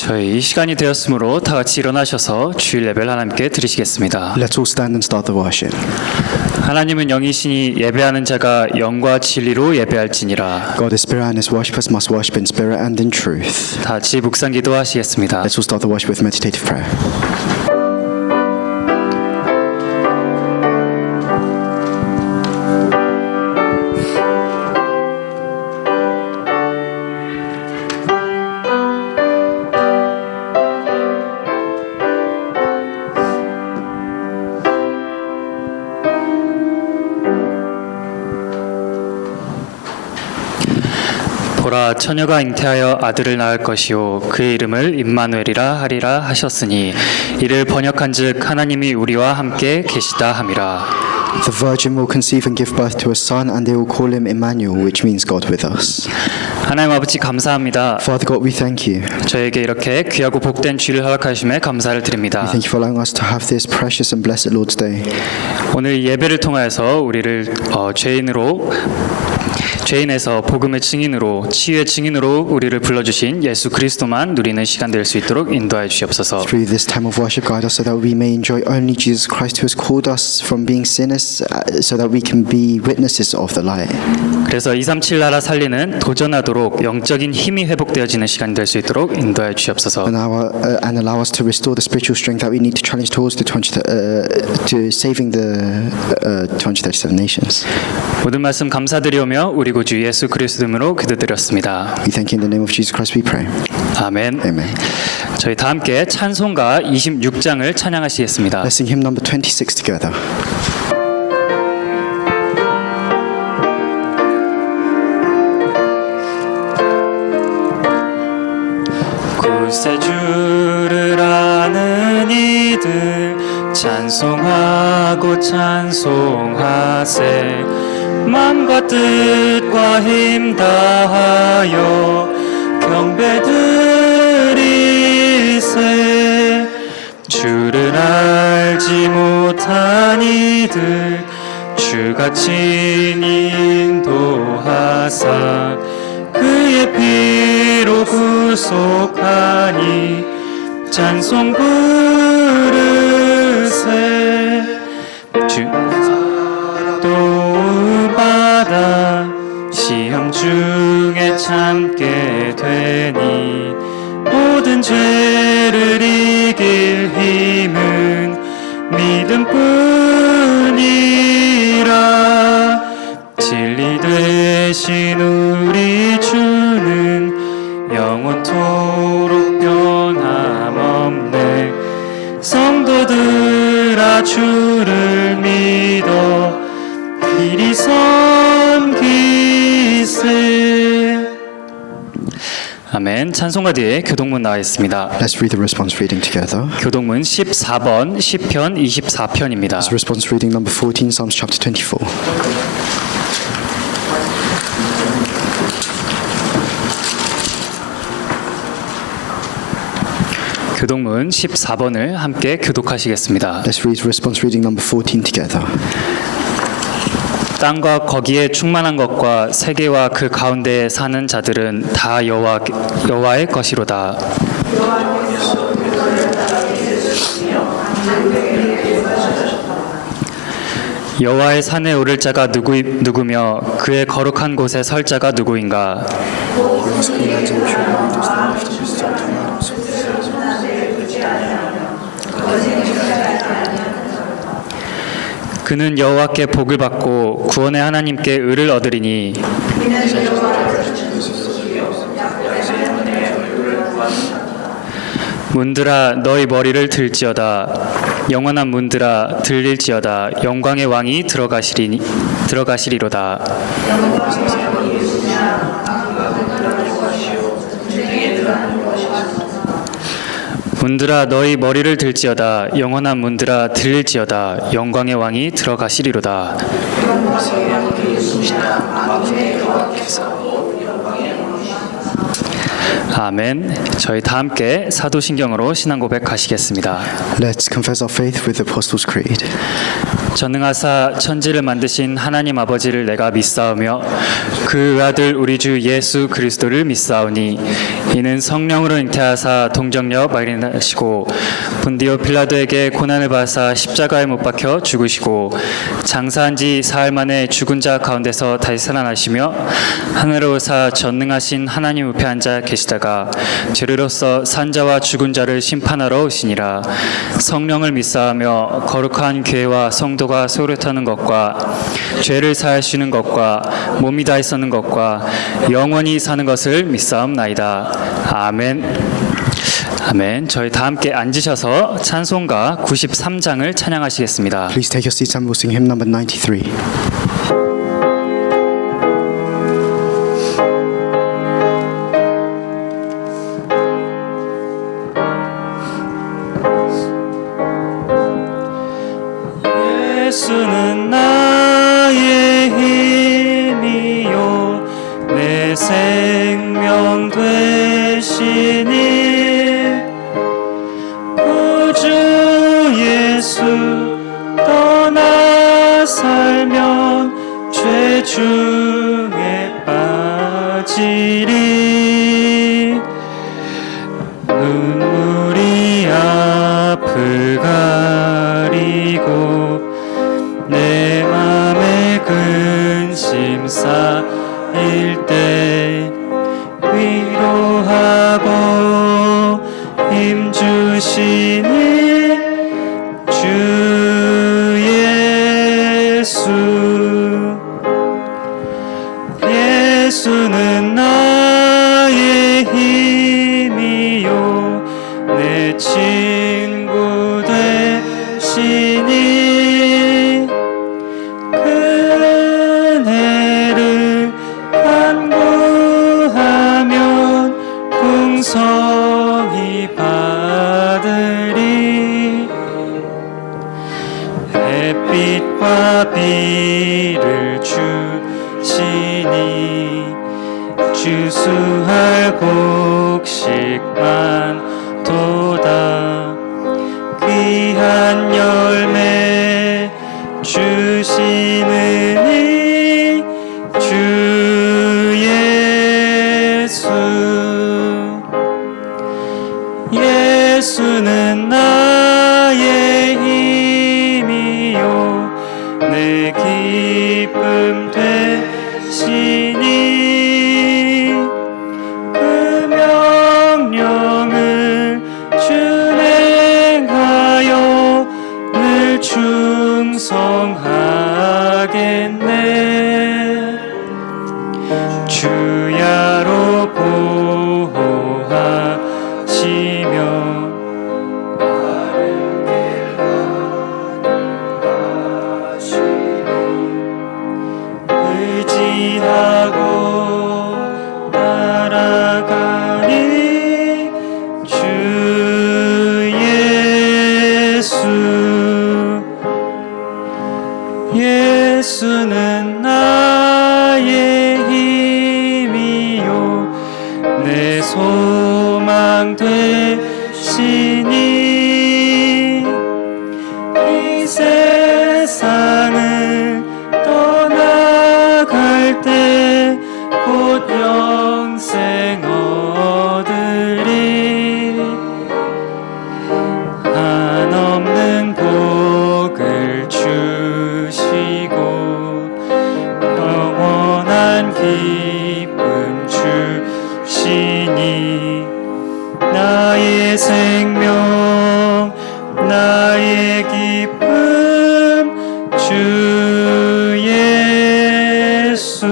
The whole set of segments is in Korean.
저희 이 시간이 되었으므로 다 같이 일어나셔서 주일 예배를 하나님께 드리시겠습니다. Let's all stand and start the worship. 하나님은 영이시니 예배하는 자가 영과 진리로 예배할지니라. God is spirit and his worshippers must worship in spirit and in truth. 다 같이 묵상 기도하시겠습니다. Let's all start the worship with meditative prayer. 보라 처녀가 잉태하여 아들을 낳을 것이요 그의 이름을 임마누엘이라 하리라 하셨으니 이를 번역한즉 하나님이 우리와 함께 계시다 함이라. The virgin will conceive and give birth to a son, and they will call him Emmanuel, which means God with us. 하나님 아버지 감사합니다. Father God, we thank you. 저에게 이렇게 귀하고 복된 주일을 허락하심에 감사를 드립니다. We thank you for allowing us to have this precious and blessed Lord's Day. 오늘 예배를 통하여서 우리를 죄인에서 복음의 증인으로 치유의 증인으로 우리를 불러주신 예수 그리스도만 누리는 시간 될 수 있도록 인도하여 주시옵소서. Through this time of worship, guide us so that we may enjoy only Jesus Christ, who has called us from being sinners, so that we can be witnesses of the light. 그래서 237 나라 살리는 도전하도록 영적인 힘이 회복되어지는 시간 될 수 있도록 인도하여 주시옵소서. And allow us to restore the spiritual strength that we need to challenge towards to saving the 237 nations. 모든 말씀 감사드리오며 우리 구주 예수 그리스도 이름으로 기도드렸습니다. We thank you in the name of Jesus Christ. We pray. 아멘. Amen. 저희 다 함께 찬송가 26장을 찬양하시겠습니다. Let's sing hymn number 26 together. 구세주를 아는 이들 찬송하고 찬송하세 맘과 뜻과 힘 다하여 경배드리세 주를 알지 못한 이들 주같이 인도하사 그의 피로 구속하니 찬송 부르세 주 도움받아 시험 중에 참게 되니 모든 죄를 이길 힘은 믿음뿐이라 진리 되신 우리 주는 영원토록 변함없네 성도들아 주를 믿어 길이 섬기세. 아멘. 찬송가 뒤에 교동문 나와 있습니다. Let's read the response reading together. 교동문 14번 시편 24편입니다. It's response reading number 14, Psalms chapter 24. 교동문 14번을 함께 교독하시겠습니다. Let's read response reading number 14 together. 땅과 거기에 충만한 것과 세계와 그 가운데에 사는 자들은 다 여호와의 것이로다. 여호와의 산에 오를 자가 누구며 그의 거룩한 곳에 설 자가 누구인가? 그는 여호와께 복을 받고 구원의 하나님께 의를 얻으리니 문들아 너희 머리를 들지어다 영원한 문들아 들릴지어다 영광의 왕이 들어가시리로다. 문들아 너희 머리를 들지어다 영원한 문들아 들릴지어다 영광의 왕이 들어가시리로다. 아멘. 저희 다 함께 사도신경으로 신앙 고백하시겠습니다. Let's confess our faith with the Apostles' Creed. 전능하사 천지를 만드신 하나님 아버지를 내가 믿사오며 그 아들 우리 주 예수 그리스도를 믿사오니 이는 성령으로 잉태하사 동정녀 마리아 나시고 본디오 빌라도에게 고난을 받으사 십자가에 못 박혀 죽으시고 장사한 지 사흘 만에 죽은 자 가운데서 다시 살아나시며 하늘로 오사 전능하신 하나님 우편에 앉아 계시다가 죄로서 산 자와 죽은 자를 심판하러 오시니라. 성령을 믿사하며 거룩한 교회와 성도가 소를 터는 것과 죄를 사하시는 것과 몸이 다해 서는 것과 영원히 사는 것을 믿사옵나이다. 아멘. 아멘. 저희 다 함께 앉으셔서 찬송가 93장을 찬양하시겠습니다. Please take your seats and we'll sing hymn number 93. 예수는 나의 힘이요 내 생명 되시니 구주 예수 떠나 살면 죄 중에 빠지리 눈물이 앞을 가리고 내 맘에 근심 쌓일 때 위로하고 힘 주시니 주 예수. 예수는 나의 힘이요 내 친구 되시니 은혜를 간구하면 풍성히 받으리. 햇빛과 비를 주시니 주수할 곡식만 도다. 귀한 열매 주시느니 주 예수. 예수는 나의 힘이요 내 기쁨 되시니 그 명령을 준행하여 늘 충성하겠네. 주야로 보호하시며 의지하고 따라가니 주 예수. 예수는 나의 힘이요 내 소망 되시니 이 세상을 떠나갈 때 곧 영생 얻으리. 한없는 복을 주시고 영원한 기쁨 주시니 나의 생명 나의 기쁨 주 예수.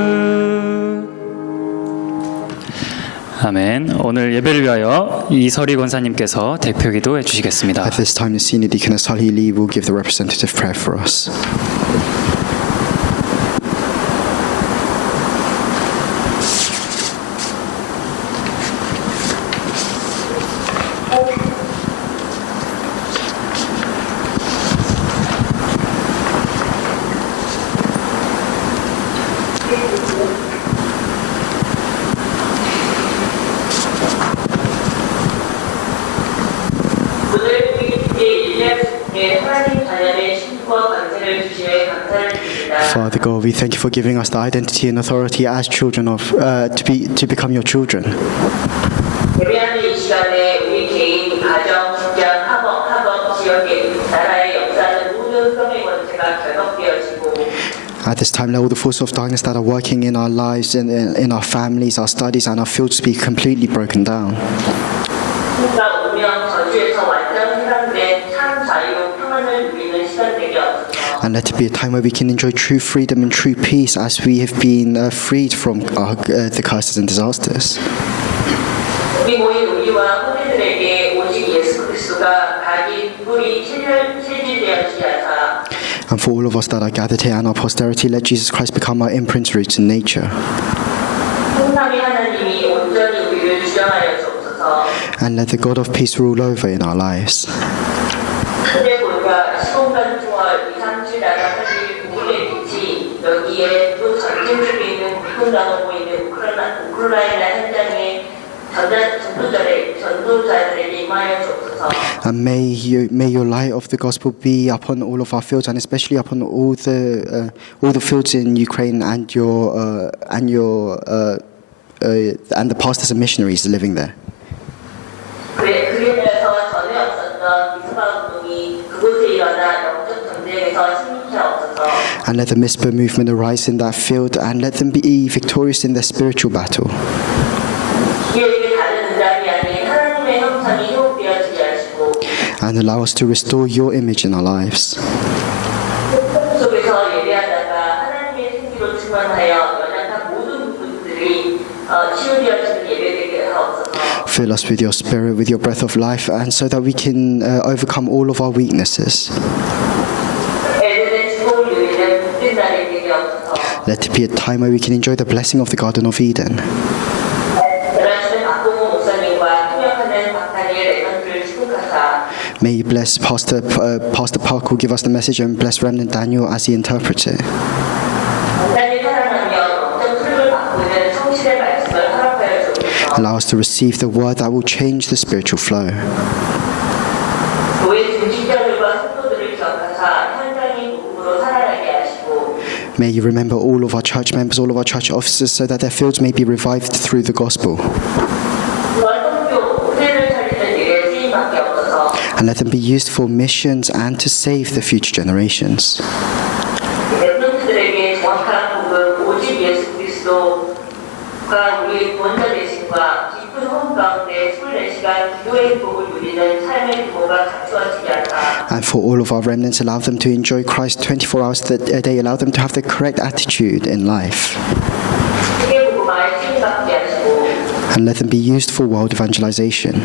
아멘. 오늘 예배를 위하여 이설희 권사님께서 대표 기도해 주시겠습니다. At this time, the senior deaconess Sali Lee will give the representative prayer for us. 오늘 우리 주께 하나님 자녀의 신부와 관세를 Father God, we thank you for giving us the identity and authority as children of to become your children. 예배하는 이 시간에 우리 개인, 가정, 직장, 학업, 지역의 나라의 역사는 모든 성의 권세가 결박되어지고 At this time, let all the forces of darkness that are working in our lives, in our families, our studies, and our fields be completely broken down. 힘과 운명, 저주에서 완전 해방된 참 자유, 평안을 누리는 시간 되게 없어서 And let it be a time where we can enjoy true freedom and true peace as we have been freed from the curses and disasters. 우리 모인 우리와 후대들에게 오직 예수 그리스도가 각인 뿌리 체질되어지게 하사 And for all of us that are gathered here and our posterity, let Jesus Christ become our imprint, roots in nature. 성삼위 하나님이 온전히 우리를 주장하여 주옵소서. And let the God of peace rule over in our lives. 크게 볼과 시공간 중월 2, 3, 7 나라 사실 국민의 빛이 여기에 또 전쟁 중에 있는 고통당하고 있는 우크라이나 현장에 전도자들에게 임하여 주옵소서. And may your light of the gospel be upon all of our fields, and especially upon all the fields in Ukraine and the pastors and missionaries living there. 그에 대해서 전에 없었던 미스바 운동이 그곳에 일어나 영적 전쟁에서 승리케 없어서. And let the Mizpah movement arise in that field, and let them be victorious in their spiritual battle. 기회에게 다른 은장이 아닌 하나님의 형상이 회복되어지게 하시고 And allow us to restore your image in our lives. 속에서 예배하다가 하나님의 생기로 충만하여 연약한 모든 부분들이 치유되어지는 예배되게 하옵소서. Fill us with your spirit, with your breath of life, and so that we can overcome all of our weaknesses. 에덴의 축복을 누리는 복된 날이 되게 하옵소서. Let it be a time where we can enjoy the blessing of the Garden of Eden. 연합주는 박동호 목사님과 통역하는 박다니엘 레전드를 축복하사 May you bless Pastor Park, who give us the message, and bless Remnant Daniel as he interprets it. 단단히 사랑하며 영적 흐름을 바꾸는 성실의 말씀을 허락하여 주옵소서. Allow us to receive the word that will change the spiritual flow. 교회 중직자들과 성도들을 기억하사 현장의 복음으로 살아나게 하시고 May you remember all of our church members, all of our church officers, so that their fields may be revived through the gospel. 또한 선교, 후대를 살리는 일에 쓰임받게 없어서 And let them be used for missions and to save the future generations. 랩런트들에게 정확한 복음, 오직 예수 그리스도가 우리의 구원자 되심과 깊은 호흡 가운데 24시간 기도의 행복을 누리는 삶의 규모가 갖추어지게 하사 And for all of our remnants, allow them to enjoy Christ 24 hours a day. Allow them to have the correct attitude in life. 세계 복음화에 쓰임받게 하시고 And let them be used for world evangelization.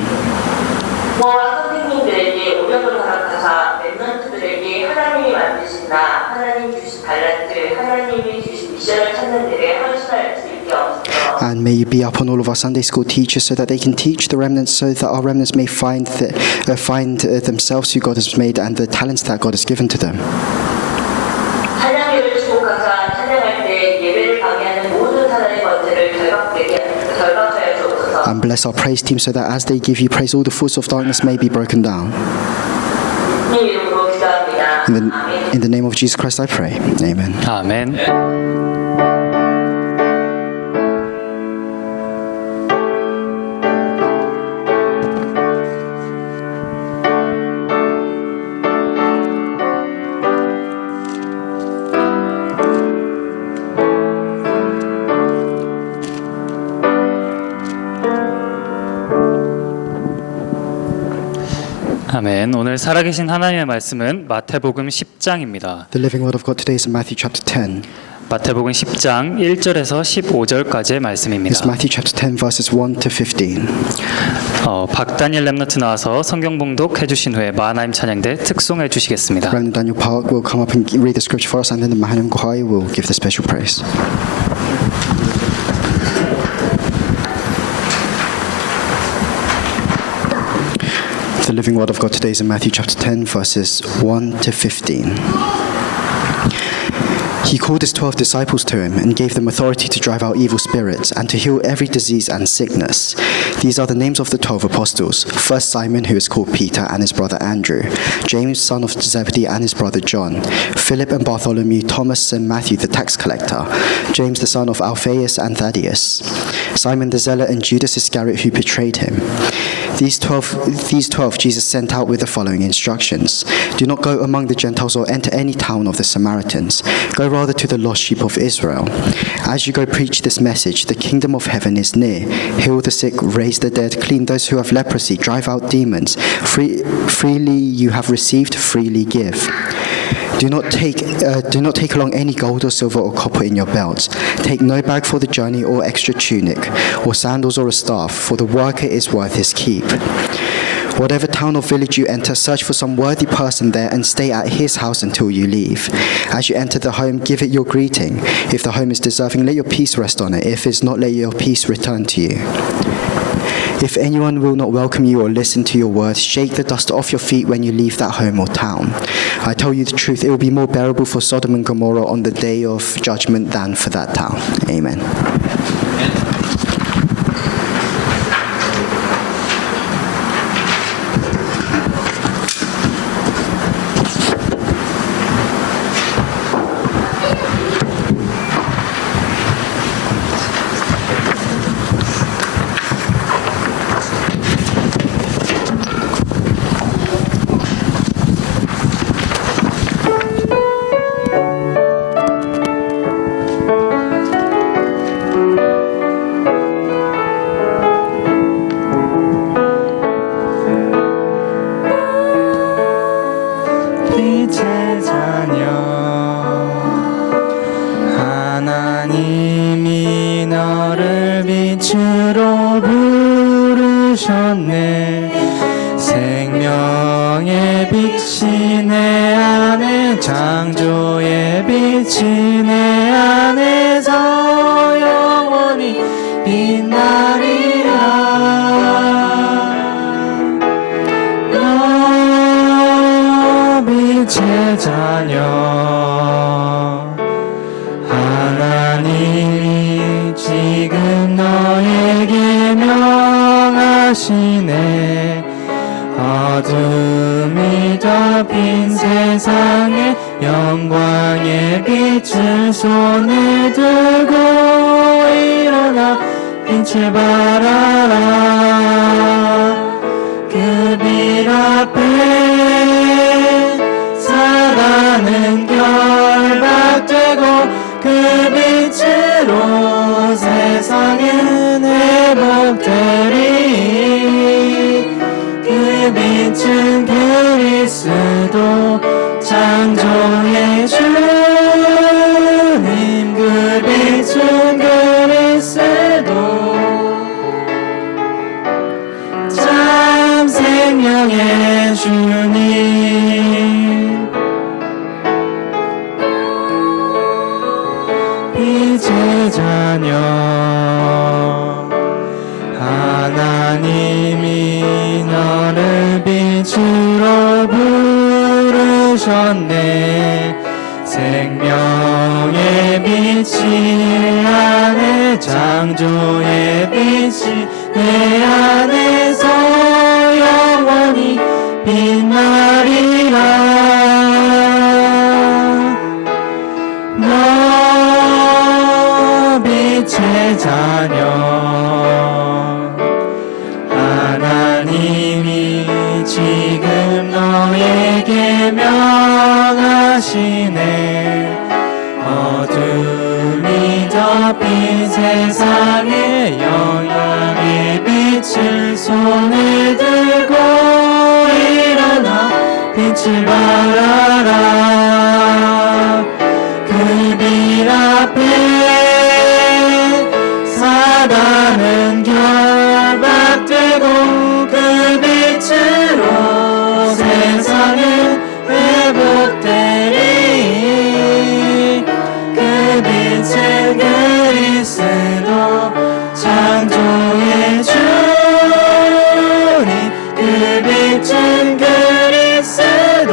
부모와 선생님들에게 오력을 허락하사 랩런트들에게 하나님이 만드신 나, 하나님 주신 달란트, 하나님이 주신 미션을 찾는 일에 헌신할 수 있게 없소서. And may you be upon all of our Sunday school teachers, so that they can teach the remnants, so that our remnants may find themselves who God has made and the talents that God has given to them. 찬양회를 축복하사 찬양할 때 예배를 방해하는 모든 사단의 권세를 결박하여 주옵소서. And bless our praise team, so that as they give you praise, all the forces of darkness may be broken down. 주님 이름으로 기도합니다. 아멘. In the name of Jesus Christ I pray. Amen. 아멘. 아멘. 오늘 살아계신 하나님의 말씀은 마태복음 10장입니다. The living word of God today is in Matthew chapter 10. 마태복음 10장 1절에서 15절까지의 말씀입니다. It's Matthew chapter 10 verses 1 to 15. 박다니엘 랩너트 나와서 성경 봉독해 주신 후에 마하나임 찬양대 특송해 주시겠습니다. Reverend Daniel Park will come up and read the scripture for us, and then the Mahanim Choir will give the special praise. The living word of God today is in Matthew chapter 10 verses 1 to 15. He called his 12 disciples to him and gave them authority to drive out evil spirits and to heal every disease and sickness. These are the names of the 12 apostles. First Simon, who is called Peter, and his brother Andrew. James, son of Zebedee, and his brother John. Philip and Bartholomew, Thomas and Matthew, the tax collector. James, the son of Alphaeus and Thaddeus. Simon the zealot and Judas Iscariot, who betrayed him. These 12 Jesus sent out with the following instructions. Do not go among the Gentiles or enter any town of the Samaritans. Go rather to the lost sheep of Israel. As you go preach this message, the kingdom of heaven is near. Heal the sick, raise the dead, clean those who have leprosy, drive out demons. Freely you have received, freely give. Do not take along any gold or silver or copper in your belts. Take no bag for the journey or extra tunic, or sandals or a staff, for the worker is worth his keep. Whatever town or village you enter, search for some worthy person there and stay at his house until you leave. As you enter the home, give it your greeting. If the home is deserving, let your peace rest on it. If it's not, let your peace return to you. If anyone will not welcome you or listen to your words, shake the dust off your feet when you leave that home or town. I tell you the truth, it will be more bearable for Sodom and Gomorrah on the day of judgment than for that town. Amen. 빛의 자녀 하나님이 너를 빛으로 부르셨네. 생명의 빛이 내 안에, 창조의 빛이 내 안에서 영원히 빛나리라. 빛의 자녀 하나님이 지금 너에게 명하시네. 어둠이 덮인 세상에 영광의 빛을 손에 들고 일어나 빛을 발하라. 그 빛 앞에 사단은 결박되고 그 빛으로 세상은 회복되리. 그 빛은 그리스도 창조의 주님. 그 빛은 그리스도 참 생명의 주님. 빛의 자녀 하나님이 너를 빛으로 부르셨네. 생명의 빛이 안에, 창조의 빛이 내 안에서 영원히 빛나리라. 빛의 자녀 하나님이 지금 너에게 명하시네. 어둠이 덮인 세상에 영광의 빛을 손에 들고 일어나 빛을 발하라. 그 빛 앞에 사단은 결박되고 그 빛으로 세상은 회복되리. 그 빛은 그리스도 창조의 주님. 그 빛은 그리스도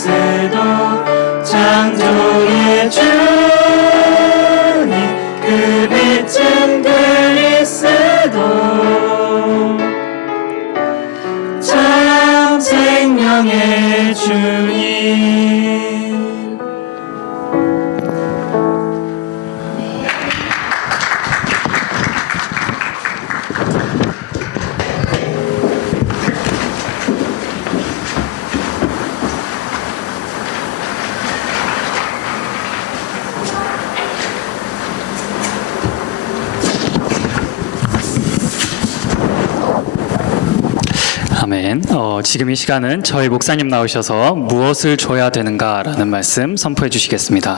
그리스도 창조의 주님 그 빛은 그리스도 참 생명의 주님. 아멘. 지금 이 시간은 저희 목사님 나오셔서 무엇을 줘야 되는가라는 말씀 선포해 주시겠습니다.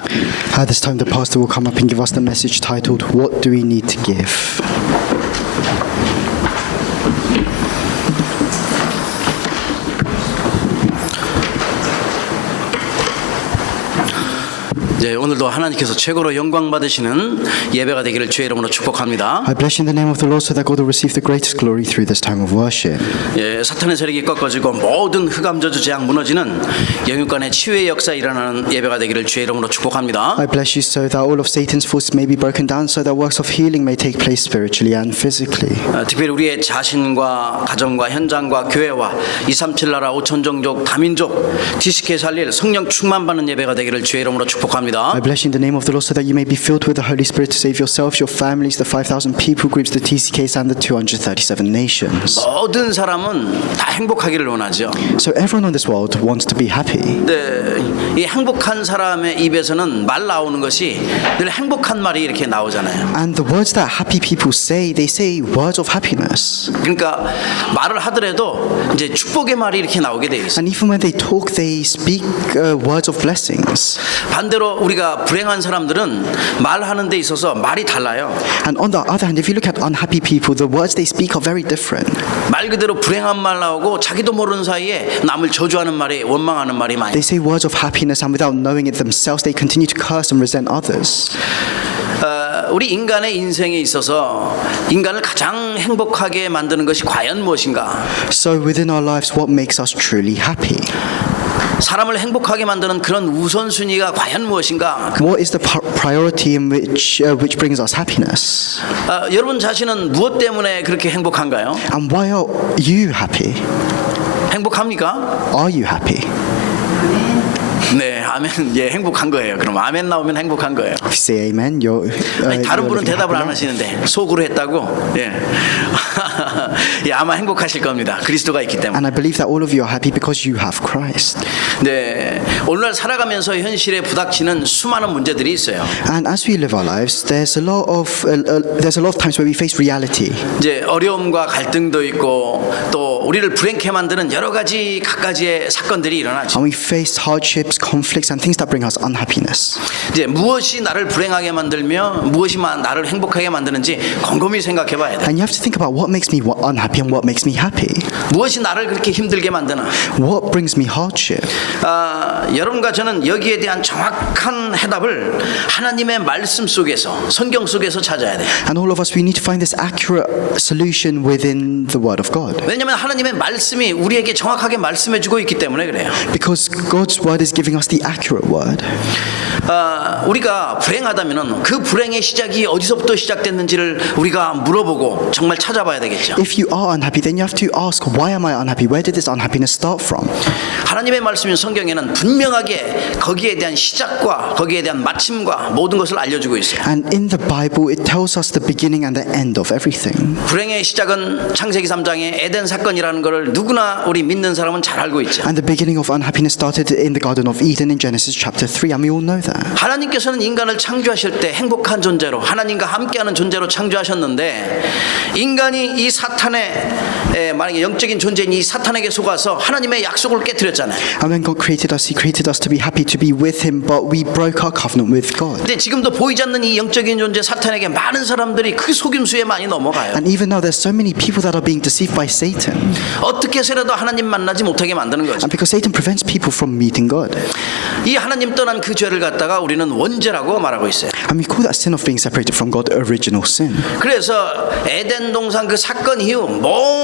At this time, the pastor will come up and give us the message titled, What do we need to give? 네, 오늘도 하나님께서 최고로 영광 받으시는 예배가 되기를 주의 이름으로 축복합니다. I bless you in the name of the Lord so that God will receive the greatest glory through this time of worship. 예, 사탄의 세력이 꺾어지고 모든 흑암 저주 재앙 무너지는 영육간의 치유의 역사 일어나는 예배가 되기를 주의 이름으로 축복합니다. I bless you so that all of Satan's forces may be broken down so that works of healing may take place spiritually and physically. 특별히 우리의 자신과 가정과 현장과 교회와 237 나라 5천 종족 다민족 지식해 살릴 성령 충만받는 예배가 되기를 주의 이름으로 축복합니다. I bless you in the name of the Lord so that you may be filled with the Holy Spirit to save yourselves, your families, the 5,000 people groups, the TCKs and the 237 nations. 모든 사람은 다 행복하기를 원하죠. So everyone on this world wants to be happy. 네, 이 행복한 사람의 입에서는 말 나오는 것이 늘 행복한 말이 이렇게 나오잖아요. And the words that happy people say, they say words of happiness. 그러니까 말을 하더라도 이제 축복의 말이 이렇게 나오게 돼 있어요. And even when they talk, they speak words of blessings. 반대로 우리가 불행한 사람들은 말하는 데 있어서 말이 달라요. And on the other hand, if you look at unhappy people, the words they speak are very different. 말 그대로 불행한 말 나오고 자기도 모르는 사이에 남을 저주하는 말이 원망하는 말이 많이. They say words of happiness and without knowing it themselves, they continue to curse and resent others. 우리 인간의 인생에 있어서 인간을 가장 행복하게 만드는 것이 과연 무엇인가? So within our lives, what makes us truly happy? 사람을 행복하게 만드는 그런 우선순위가 과연 무엇인가? What is the priority in which brings us happiness? 여러분 자신은 무엇 때문에 그렇게 행복한가요? And why are you happy? 행복합니까? Are you happy? 네, 아멘. 예, 행복한 거예요. 그럼 아멘 나오면 행복한 거예요. If you say amen, you're 아니, 다른 you're 분은 living a 대답을 happy 안 life. 하시는데 속으로 했다고. 예. 예, 아마 행복하실 겁니다. 그리스도가 있기 때문에. And I believe that all of you are happy because you have Christ. 네, 오늘날 살아가면서 현실에 부닥치는 수많은 문제들이 있어요. And as we live our lives, there's a lot of times where we face reality. 이제 어려움과 갈등도 있고 또 우리를 불행케 만드는 여러 가지 갖가지의 사건들이 일어나죠. And we face hardships, conflicts, and things that bring us unhappiness. 이제 무엇이 나를 불행하게 만들며 무엇이 나를 행복하게 만드는지 곰곰이 생각해봐야 돼. And you have to think about what makes me unhappy and what makes me happy. 무엇이 나를 그렇게 힘들게 만드나? What brings me hardship? 여러분과 저는 여기에 대한 정확한 해답을 하나님의 말씀 속에서 성경 속에서 찾아야 돼. And all of us, we need to find this accurate solution within the Word of God. 왜냐하면 하나님의 말씀이 우리에게 정확하게 말씀해주고 있기 때문에 그래요. Because God's Word is giving us the accurate Word. 우리가 불행하다면은 그 불행의 시작이 어디서부터 시작됐는지를 우리가 물어보고 정말 찾아봐야 되겠죠. If you are unhappy, then you have to ask, why am I unhappy? Where did this unhappiness start from? 하나님의 말씀인 성경에는 분명하게 거기에 대한 시작과 거기에 대한 마침과 모든 것을 알려주고 있어요. And in the Bible, it tells us the beginning and the end of everything. 불행의 시작은 창세기 3장의 에덴 사건이라는 것을 누구나 우리 믿는 사람은 잘 알고 있죠. And the beginning of unhappiness started in the Garden of Eden in Genesis chapter 3, and we all know that. 하나님께서는 인간을 창조하실 때 행복한 존재로 하나님과 함께하는 존재로 창조하셨는데 인간이 이 사탄의 만약에 영적인 존재인 이 사탄에게 속아서 하나님의 약속을 깨뜨렸잖아요. And when God created us, He created us to be happy, to be with Him, but we broke our covenant with God. 근데 지금도 보이지 않는 이 영적인 존재 사탄에게 많은 사람들이 그 속임수에 많이 넘어가요. And even now, there's so many people that are being deceived by Satan. 어떻게 해서라도 하나님 만나지 못하게 만드는 거죠. And because Satan prevents people from meeting God. 이 하나님 떠난 그 죄를 갖다가 우리는 원죄라고 말하고 있어요. And we call that sin of being separated from God original sin. 그래서 에덴 동산 그 사건 이후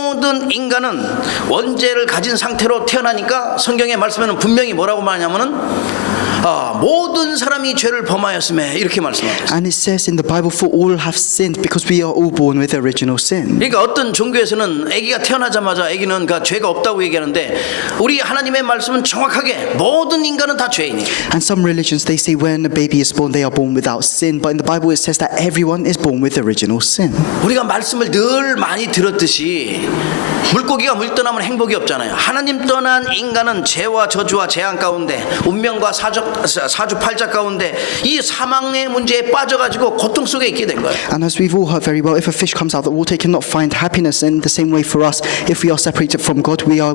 모든 인간은 원죄를 가진 상태로 태어나니까 성경의 말씀에는 분명히 뭐라고 말하냐면은 모든 사람이 죄를 범하였음에 이렇게 말씀하고 있어요. And it says in the Bible, for all have sinned because we are all born with original sin. 그러니까 어떤 종교에서는 아기가 태어나자마자 아기는 그 죄가 없다고 얘기하는데 우리 하나님의 말씀은 정확하게 모든 인간은 다 죄인이에요. And some religions, they say when a baby is born, they are born without sin. But in the Bible, it says that everyone is born with original sin. 우리가 말씀을 늘 많이 들었듯이 물고기가 물 떠나면 행복이 없잖아요. 하나님 떠난 인간은 죄와 저주와 재앙 가운데 운명과 사주팔자 가운데 이 사망의 문제에 빠져가지고 고통 속에 있게 된 거예요. And as we've all heard very well, if a fish comes out of the water, it cannot find happiness. In the same way for us, if we are separated from God, we are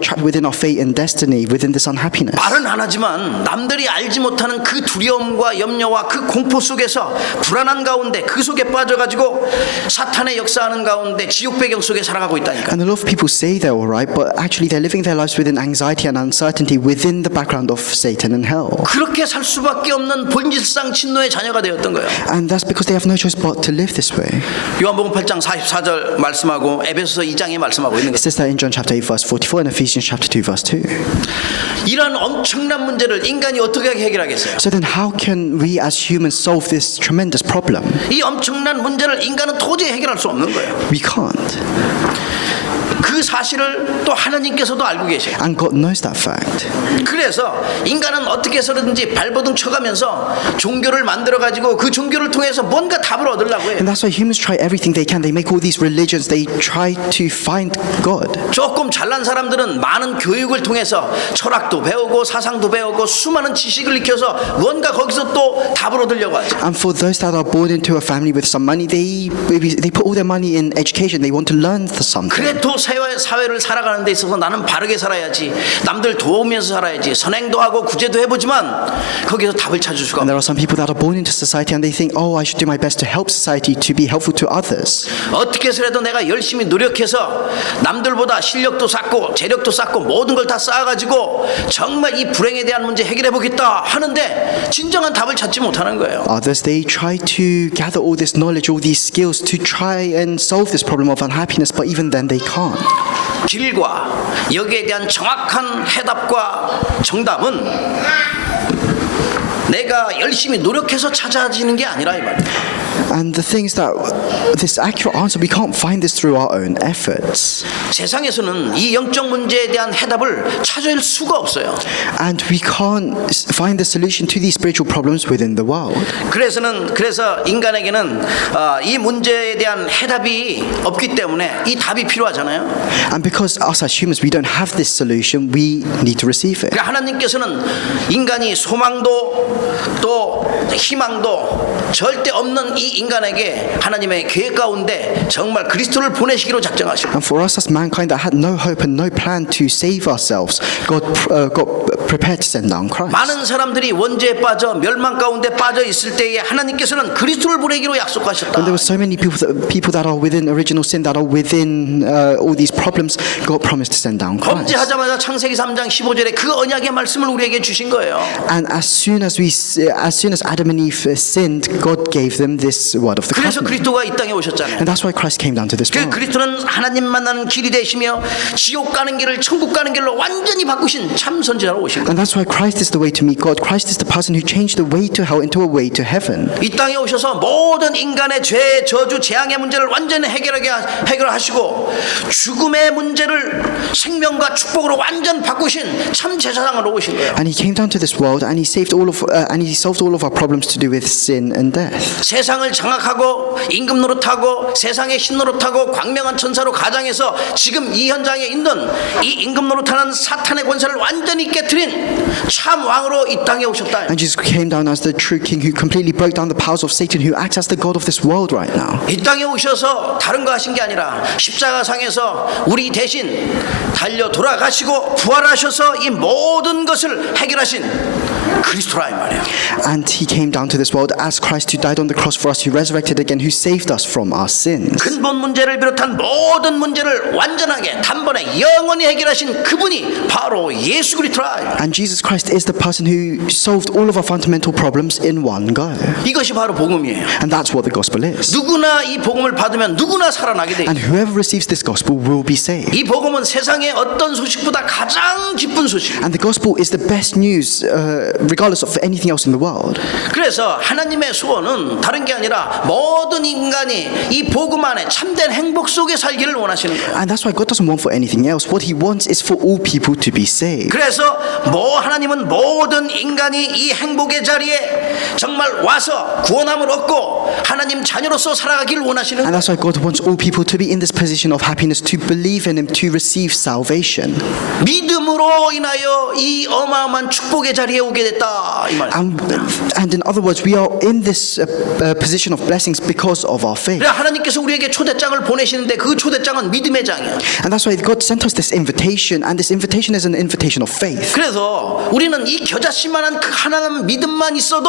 trapped within our fate and destiny, within this unhappiness. 말은 안 하지만 남들이 알지 못하는 그 두려움과 염려와 그 공포 속에서 불안한 가운데 그 속에 빠져가지고 사탄의 역사하는 가운데 지옥 배경 속에 살아가고 있다니까. And a lot of people say they're all right, but actually they're living their lives within anxiety and uncertainty within the background of Satan and hell. 그렇게 살 수밖에 없는 본질상 진노의 자녀가 되었던 거예요. And that's because they have no choice but to live this way. 요한복음 8장 44절 말씀하고 에베소서 2장에 말씀하고 있는 It 거예요. says that in John chapter 8 verse 44 and Ephesians chapter 2 verse 2. 이런 엄청난 문제를 인간이 어떻게 해결하겠어요? So then how can we as humans solve this tremendous problem? 이 엄청난 문제를 인간은 도저히 해결할 수 없는 거예요. We can't. 그 사실을 또 하나님께서도 알고 계세요. And God knows that fact. 그래서 인간은 어떻게 해서든지 발버둥 쳐가면서 종교를 만들어가지고 그 종교를 통해서 뭔가 답을 얻으려고 해요. And that's why humans try everything they can. They make all these religions. They try to find God. 조금 잘난 사람들은 많은 교육을 통해서 철학도 배우고 사상도 배우고 수많은 지식을 익혀서 뭔가 거기서 또 답을 얻으려고 하죠. And for those that are born into a family with some money, they put all their money in education. They want to learn something. 그래 또 사회를 살아가는 데 있어서 나는 바르게 살아야지, 남들 도우면서 살아야지, 선행도 하고 구제도 해보지만 거기서 답을 찾을 수가 And there 없어요. are some people that are born into society and they think, oh, I should do my best to help society, to be helpful to others. 어떻게 해서라도 내가 열심히 노력해서 남들보다 실력도 쌓고 재력도 쌓고 모든 걸 다 쌓아가지고 정말 이 불행에 대한 문제 해결해 보겠다 하는데 진정한 답을 찾지 못하는 거예요. Others, they try to gather all this knowledge, all these skills to try and solve this problem of unhappiness, but even then they can't. 길과 여기에 대한 정확한 해답과 정답은 내가 열심히 노력해서 찾아지는 게 아니라 이 말이에요. And the thing is that this accurate answer, we can't find this through our own efforts. 세상에서는 이 영적 문제에 대한 해답을 찾을 수가 없어요. And we can't find the solution to these spiritual problems within the world. 그래서 인간에게는 이 문제에 대한 해답이 없기 때문에 이 답이 필요하잖아요. And because us as humans, we don't have this solution, we need to receive it. 그러니까 하나님께서는 인간이 소망도 또 희망도 절대 없는 이 인간에게 하나님의 계획 가운데 정말 그리스도를 보내시기로 작정하시고 And for us as mankind that had no hope and no plan to save ourselves, God prepared to send down Christ. 많은 사람들이 원죄에 빠져 멸망 가운데 빠져 있을 때에 하나님께서는 그리스도를 보내기로 약속하셨다. When there were so many people that are within original sin, that are within all these problems, God promised to send down Christ. 범죄하자마자 창세기 3장 15절에 그 언약의 말씀을 우리에게 주신 거예요. And as soon as Adam and Eve sinned, God gave them this word of the 그래서 covenant. 그리스도가 이 땅에 오셨잖아요. And that's why Christ came down to this 그 world. 그리스도는 하나님 만나는 길이 되시며 지옥 가는 길을 천국 가는 길로 완전히 바꾸신 참 선지자로 오신 거예요. And that's why Christ is the way to meet God. Christ is the person who changed the way to hell into a way to heaven. 이 땅에 오셔서 모든 인간의 죄, 저주, 재앙의 문제를 완전히 해결하시고 죽음의 문제를 생명과 축복으로 완전 바꾸신 참 제사장으로 오신 거예요. And he came down to this world and he solved all of our problems to do with sin and death. 세상을 장악하고 임금 노릇하고 세상의 신 노릇하고 광명한 천사로 가장해서 지금 이 현장에 있는 이 임금 노릇하는 사탄의 권세를 완전히 깨트린 참 왕으로 이 땅에 오셨다. And Jesus came down as the true king who completely broke down the powers of Satan, who acts as the God of this world right now. 이 땅에 오셔서 다른 거 하신 게 아니라 십자가상에서 우리 대신 달려 돌아가시고 부활하셔서 이 모든 것을 해결하신 그리스도라 이 말이에요. And he came down to this world as Christ who died on the cross for us, who resurrected again, who saved us from our sins. 근본 문제를 비롯한 모든 문제를 완전하게 단번에 영원히 해결하신 그분이 바로 예수 그리스도라. And Jesus Christ is the person who solved all of our fundamental problems in one go. 이것이 바로 복음이에요. And that's what the gospel is. 누구나 이 복음을 받으면 누구나 살아나게 돼. And whoever receives this gospel will be saved. 이 복음은 세상의 어떤 소식보다 가장 기쁜 소식. And the gospel is the best news, regardless of anything else in the world. 그래서 하나님의 소원은 다른 게 아니라 모든 인간이 이 복음 안에 참된 행복 속에 살기를 원하시는 거예요. And that's why God doesn't want for anything else. What He wants is for all people to be saved. 그래서 하나님은 모든 인간이 이 행복의 자리에 정말 와서 구원함을 얻고 하나님 자녀로서 살아가기를 원하시는 And 거예요. that's why God wants all people to be in this position of happiness, to believe in Him, to receive salvation. 믿음으로 인하여 이 어마어마한 축복의 자리에 오게 됐다 이 말. And in other words, we are in this position of blessings because of our faith. 그래 하나님께서 우리에게 초대장을 보내시는데 그 초대장은 믿음의 장이에요. And that's why God sent us this invitation, and this invitation is an invitation of faith. 그래서 우리는 이 겨자씨만한 그 하나님 믿음만 있어도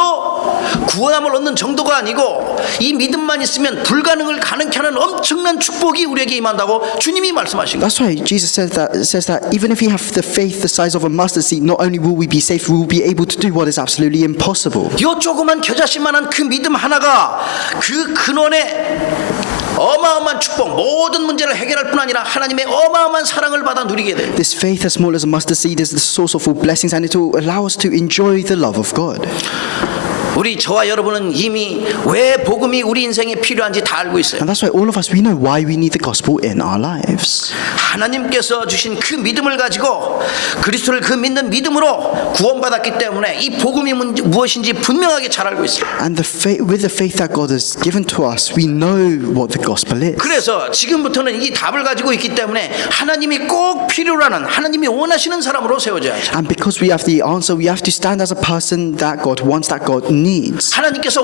구원함을 얻는 정도가 아니고 이 믿음만 있으면 불가능을 가능케 하는 엄청난 축복이 우리에게 임한다고 주님이 말씀하신 거예요. That's why Jesus says that even if we have the faith the size of a mustard seed, not only will we be saved, we will be able to do what is absolutely impossible. 이 조그만 겨자씨만한 그 믿음 하나가 그 근원에 어마어마한 축복, 모든 문제를 해결할 뿐 아니라 하나님의 어마어마한 사랑을 받아 누리게 돼요. This faith as small as a mustard seed is the source of all blessings, and it will allow us to enjoy the love of God. 우리 저와 여러분은 이미 왜 복음이 우리 인생에 필요한지 다 알고 있어요. And that's why all of us, we know why we need the gospel in our lives. 하나님께서 주신 그 믿음을 가지고 그리스도를 그 믿는 믿음으로 구원받았기 때문에 이 복음이 무엇인지 분명하게 잘 알고 있어요. And with the faith that God has given to us, we know what the gospel is. 그래서 지금부터는 이 답을 가지고 있기 때문에 하나님이 꼭 필요로 하는 하나님이 원하시는 사람으로 세워져야죠. And because we have the answer, we have to stand as a person that God wants, that God needs. 하나님께서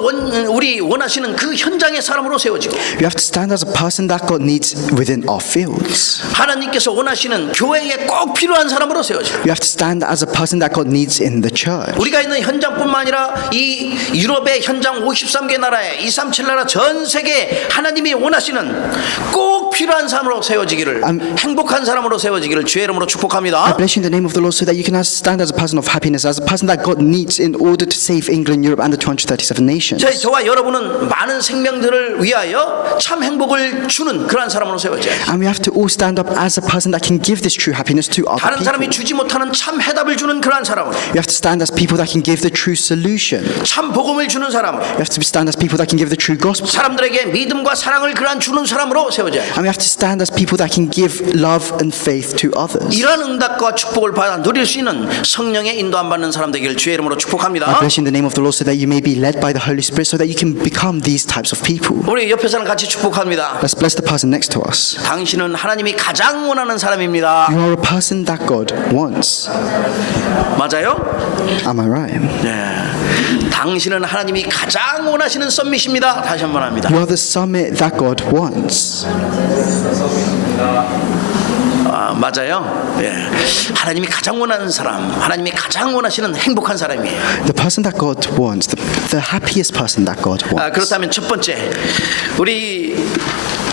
우리 원하시는 그 현장의 사람으로 세워지고 We have to stand as a person that God needs within our fields. 하나님께서 원하시는 교회에 꼭 필요한 사람으로 세워지고 We have to stand as a person that God needs in the church. 우리가 있는 현장뿐만 아니라 이 유럽의 현장 53개 나라에 237 나라 전 세계에 하나님이 원하시는 꼭 필요한 사람으로 세워지기를 행복한 사람으로 세워지기를 주의 이름으로 축복합니다. I bless you in the name of the Lord so that you can stand as a person of happiness, as a person that God needs in order to save England, Europe, and the 237 nations. 저와 여러분은 많은 생명들을 위하여 참 행복을 주는 그러한 사람으로 세워져요. And we have to all stand up as a person that can give this true happiness to other 다른 사람이 people. 주지 못하는 참 해답을 주는 그러한 사람으로 We have to stand as people that can give the true solution. 참 복음을 주는 사람으로 We have to stand as people that can give the true gospel. 사람들에게 믿음과 사랑을 그러한 주는 사람으로 세워져요. And we have to stand as people that can give love and faith to others. 이러한 응답과 축복을 받아 누릴 수 있는 성령의 인도함 받는 사람 되기를 주의 이름으로 I 축복합니다. bless you in the name of the Lord so that you may be led by the Holy Spirit, so that you can become these types of people. 우리 옆에 사람 같이 축복합니다. Let's bless the person next to us. 당신은 하나님이 가장 원하는 사람입니다. You are a person that God wants. 맞아요? Am I right? 네. 당신은 하나님이 가장 원하시는 썸밋입니다. 다시 한번 합니다. You are the summit that God wants. 맞아요. 예. 하나님이 가장 원하는 사람, 하나님이 가장 원하시는 행복한 사람이에요. The person that God wants, the happiest person that God wants. 그렇다면 첫 번째, 우리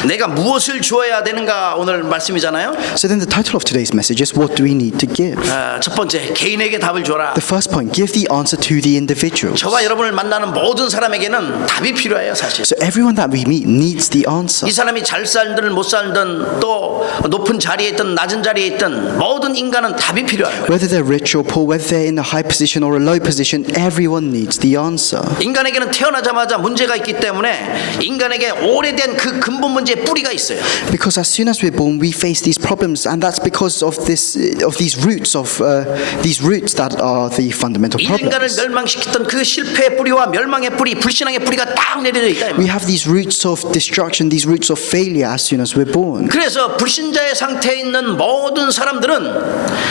내가 무엇을 주어야 되는가 오늘 말씀이잖아요. So then the title of today's message is what do we need to give? 첫 번째, 개인에게 답을 줘라. The first point, give the answer to the individuals. 저와 여러분을 만나는 모든 사람에게는 답이 필요해요, 사실. So everyone that we meet needs the answer. 이 사람이 잘 살든 못 살든 또 높은 자리에 있든 낮은 자리에 있든 모든 인간은 답이 필요한 거예요. Whether they're rich or poor, whether they're in a high position or a low position, everyone needs the answer. 인간에게는 태어나자마자 문제가 있기 때문에 인간에게 오래된 그 근본 문제의 뿌리가 있어요. Because as soon as we're born, we face these problems, and that's because of these roots that are the fundamental 인간을 problems. 멸망시켰던 그 실패의 뿌리와 멸망의 뿌리, 불신앙의 뿌리가 딱 내려져 있다. We have these roots of destruction, these roots of failure as soon as we're born. 그래서 불신자의 상태에 있는 모든 사람들은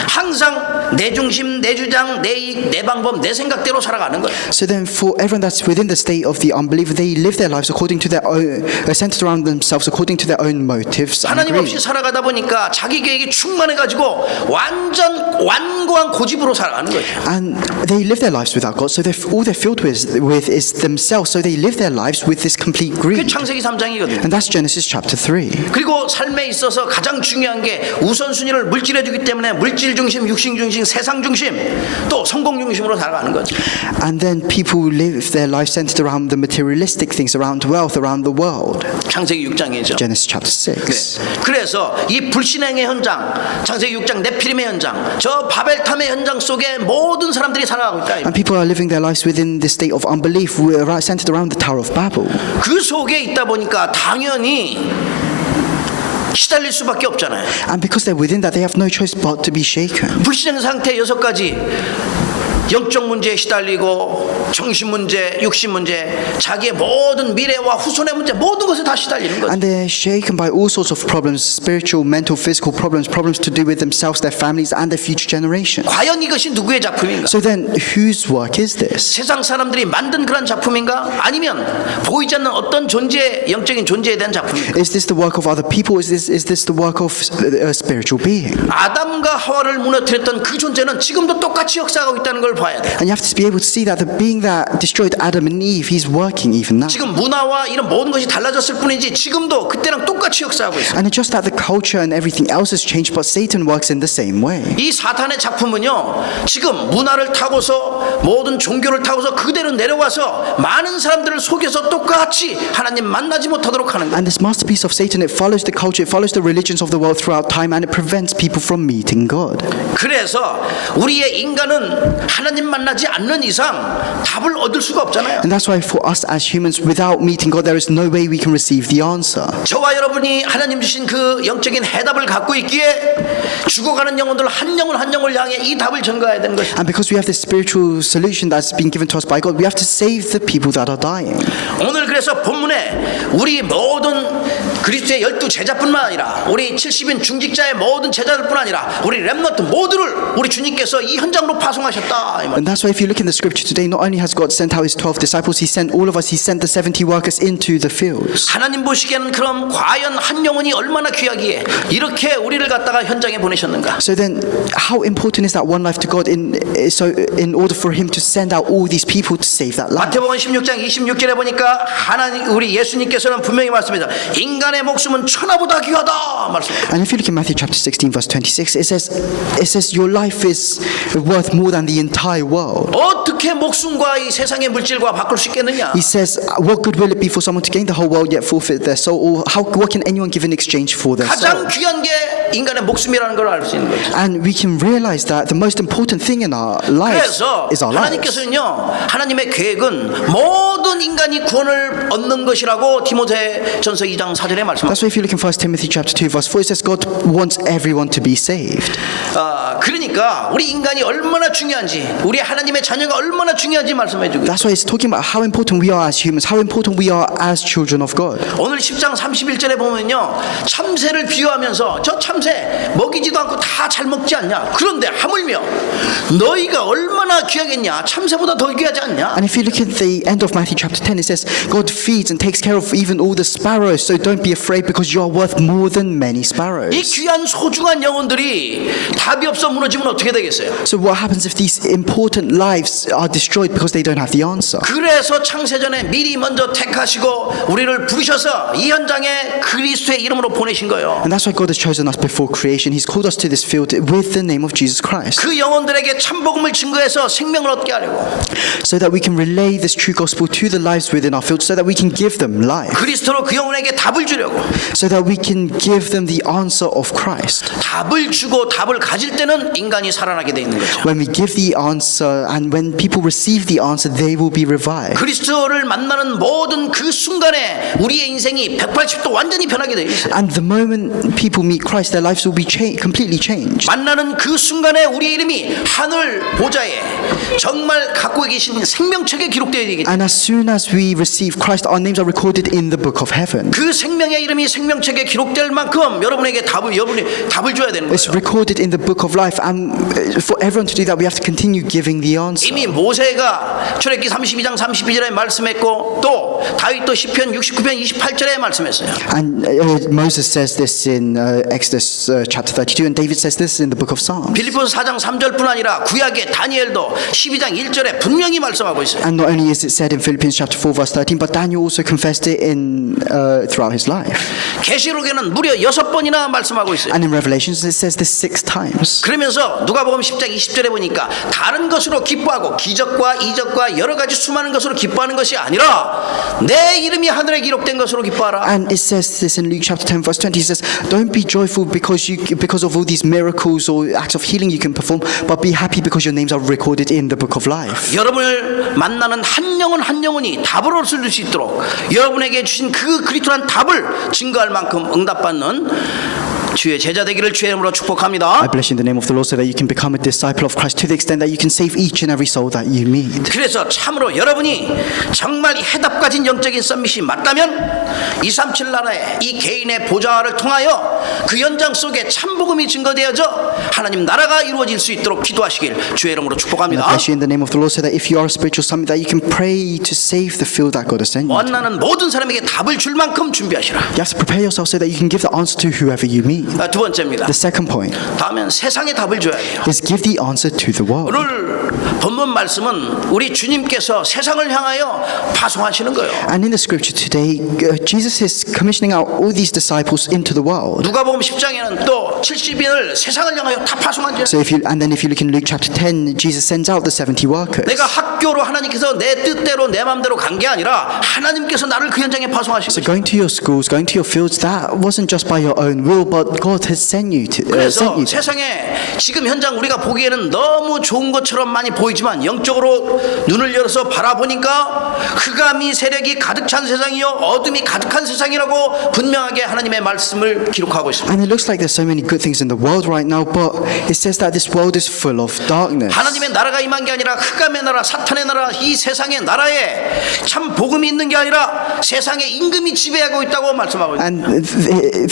항상 내 중심, 내 주장, 내 이익, 내 방법, 내 생각대로 살아가는 거예요. So then, for everyone that's within the state of the unbeliever, they live their lives according to their own, centered around themselves, according to their own motives and 하나님 없이 greed. 살아가다 보니까 자기 계획이 충만해가지고 완전 완고한 고집으로 살아가는 거예요. And they live their lives without God, so all they're filled with is themselves. So they live their lives with this complete 그게 greed. 창세기 3장이거든요. And that's Genesis chapter 3. 그리고 삶에 있어서 가장 중요한 게 우선순위를 물질에 주기 때문에 물질 중심, 육신 중심, 세상 중심, 또 성공 중심으로 살아가는 거죠. And then people live their life centered around the materialistic things, around wealth, around the world. 창세기 6장이죠. Genesis chapter 6. 그래서 이 불신행의 현장, 창세기 6장 네피림의 현장, 저 바벨탑의 현장 속에 모든 사람들이 살아가고 있다. And people are living their lives within this state of unbelief, centered around the Tower of Babel. 그 속에 있다 보니까 당연히 시달릴 수밖에 없잖아요. And because they're within that, they have no choice but to be shaken. 불신행 상태 6가지. 영적 문제에 시달리고 정신 문제, 육신 문제, 자기의 모든 미래와 후손의 문제, 모든 것에 다 시달리는 거죠. And they're shaken by all sorts of problems, spiritual, mental, physical problems, problems to do with themselves, their families, and their future generation. 과연 이것이 누구의 작품인가? So then, whose work is this? 세상 사람들이 만든 그런 작품인가? 아니면 보이지 않는 어떤 존재, 영적인 존재에 대한 작품인가? Is this the work of other people? Is this the work of a spiritual being? 아담과 하와를 무너뜨렸던 그 존재는 지금도 똑같이 역사하고 있다는 걸 봐야 돼. And you have to be able to see that the being that destroyed Adam and Eve, he's working even now. 지금 문화와 이런 모든 것이 달라졌을 뿐이지 지금도 그때랑 똑같이 역사하고 있어. And it's just that the culture and everything else has changed, but Satan works in the same way. 이 사탄의 작품은요, 지금 문화를 타고서 모든 종교를 타고서 그대로 내려와서 많은 사람들을 속여서 똑같이 하나님 만나지 못하도록 하는 거예요. And this masterpiece of Satan, it follows the culture, it follows the religions of the world throughout time, and it prevents people from meeting God. 그래서 우리의 인간은 하나님 만나지 않는 이상 답을 얻을 수가 없잖아요. And that's why for us as humans, without meeting God, there is no way we can receive the answer. 저와 여러분이 하나님 주신 그 영적인 해답을 갖고 있기에 죽어가는 영혼들 한 영혼 한 영혼을 향해 이 답을 전가해야 되는 것이죠. And because we have this spiritual solution that's been given to us by God, we have to save the people that are dying. 오늘 그래서 본문에 우리 모든 그리스도의 12 제자뿐만 아니라 우리 70인 중직자의 모든 제자들뿐 아니라 우리 렘넌트 모두를 우리 주님께서 이 현장으로 파송하셨다. 이 말. And that's why if you look in the scripture today, not only has God sent out his 12 disciples, he sent all of us, he sent the 70 workers into the fields. 하나님 보시기에는 그럼 과연 한 영혼이 얼마나 귀하기에 이렇게 우리를 갖다가 현장에 보내셨는가? So then, how important is that one life to God in order for him to send out all these people to save that life? 마태복음 16장 26절에 보니까 하나님 우리 예수님께서는 분명히 말씀합니다. 인간의 목숨은 천하보다 귀하다 말씀합니다. And if you look in Matthew chapter 16 verse 26, it says your life is worth more than the entire world. 어떻게 목숨과 이 세상의 물질과 바꿀 수 있겠느냐? He says, what good will it be for someone to gain the whole world yet forfeit their soul? Or what can anyone give in exchange for their 가장 soul? 귀한 게 인간의 목숨이라는 걸 알 수 있는 거죠. And we can realize that the most important thing in our lives 그래서 is our lives. 하나님께서는요, 하나님의 계획은 모든 인간이 구원을 얻는 것이라고 디모데전서 2장 4절에 말씀합니다. That's why if you look in 1 Timothy chapter 2 verse 4, it says God wants everyone to be saved. 그러니까 우리 인간이 얼마나 중요한지, 우리 하나님의 자녀가 얼마나 중요한지 말씀해주고. That's why it's talking about how important we are as humans, how important we are as children of God. 오늘 10장 31절에 보면요, 참새를 비유하면서 저 참새 먹이지도 않고 다 잘 먹지 않냐? 그런데 하물며 너희가 얼마나 귀하겠냐? 참새보다 더 귀하지 않냐? And if you look at the end of Matthew chapter 10, it says God feeds and takes care of even all the sparrows, so don't be afraid because you are worth more than many 이 sparrows. 귀한 소중한 영혼들이 답이 없어 무너지면 어떻게 되겠어요? So what happens if these important lives are destroyed because they don't have the answer? 그래서 창세전에 미리 먼저 택하시고 우리를 부르셔서 이 현장에 그리스도의 이름으로 보내신 거예요. And that's why God has chosen us before creation. He's called us to this field with the name of Jesus Christ, 그 영혼들에게 참복음을 증거해서 생명을 얻게 하려고, so that we can relay this true gospel to the lives within our field, so that we can give them life, 그리스도로 그 영혼에게 답을 주려고. so that we can give them the answer of Christ. 답을 주고 답을 가질 때는 인간이 살아나게 돼 있는 거죠. When we give the answer and when people receive the answer, they will be revived. 그리스도를 만나는 모든 그 순간에 우리의 인생이 180도 완전히 변하게 돼 있어요. And the moment people meet Christ, their their lives will be completely changed. 만나는 그 순간에 우리 이름이 하늘 보좌에 정말 갖고 계신 생명책에 기록되어야 되기 때문에 And as soon as we receive Christ, our names are recorded in the book of heaven. 그 생명의 이름이 생명책에 기록될 만큼 여러분이 답을 줘야 되는 It's 거예요. recorded in the book of life, and for everyone to do that, we have to continue giving the answer. 이미 모세가 출애굽기 32장 32절에 말씀했고 또 다윗도 시편 69편 28절에 말씀했어요. And Moses says this in Exodus chapter 32, and David says this in the book of Psalms. 빌립보서 4장 3절뿐 아니라 구약의 다니엘도 12장 1절에 분명히 말씀하고 있어요. And not only is it said in Philippians chapter 4 verse 13, but Daniel also confessed it in throughout his life. 계시록에는 무려 6번이나 말씀하고 있어요. And in Revelations it says this 6 times. 그러면서 누가복음 10장 20절에 보니까 다른 것으로 기뻐하고 기적과 이적과 여러 가지 수많은 것으로 기뻐하는 것이 아니라 내 이름이 하늘에 기록된 것으로 기뻐하라. And it says this in Luke chapter 10 verse 20. He says, don't be joyful because of all these miracles or acts of healing you can perform, but be happy because your names are recorded in the book of life. 여러분을 만나는 한 영혼 한 영혼이 답을 얻을 수 있도록 여러분에게 주신 그 그리스도란 답을 증거할 만큼 응답받는 주의 제자 되기를 주의 이름으로 축복합니다. I bless you in the name of the Lord so that you can become a disciple of Christ to the extent that you can save each and every soul that you meet. 그래서 참으로 여러분이 정말 이 해답 가진 영적인 썸밋이 맞다면 237 나라의 이 개인의 보좌를 통하여 그 현장 속에 참복음이 증거되어져 하나님 나라가 이루어질 수 있도록 기도하시길 주의 이름으로 And 축복합니다. I bless you in the name of the Lord so that if you are a spiritual summit that you can pray to save the field that God has sent you to. 원하는 모든 사람에게 답을 줄 만큼 준비하시라. You have to prepare yourself so that you can give the answer to whoever you meet. 두 번째입니다. The second point 다음엔 세상에 답을 줘야 해요. is give the answer to the world. 오늘 본문 말씀은 우리 주님께서 세상을 향하여 파송하시는 거예요. And in the scripture today, Jesus is commissioning out all these disciples into the world. 누가복음 10장에는 또 70인을 세상을 향하여 다 파송한지. So if you look in Luke chapter 10, Jesus sends out the 70 workers. 내가 학교로 하나님께서 내 뜻대로 내 마음대로 간 게 아니라 하나님께서 나를 그 현장에 파송하신 So 거죠. going to your schools, going to your fields, that wasn't just by your own will, but God has sent you to. 그래서 세상에 지금 현장 우리가 보기에는 너무 좋은 것처럼 많이 보이지만 영적으로 눈을 열어서 바라보니까 흑암이 세력이 가득 찬 세상이요 어둠이 가득한 세상이라고 분명하게 하나님의 말씀을 기록하고 있습니다. And it looks like there's so many good things in the world right now, but it says that this world is full of darkness. 하나님의 나라가 임한 게 아니라 흑암의 나라 사탄의 나라 이 세상의 나라에 참 복음이 있는 게 아니라 세상에 임금이 지배하고 있다고 말씀하고 있습니다. And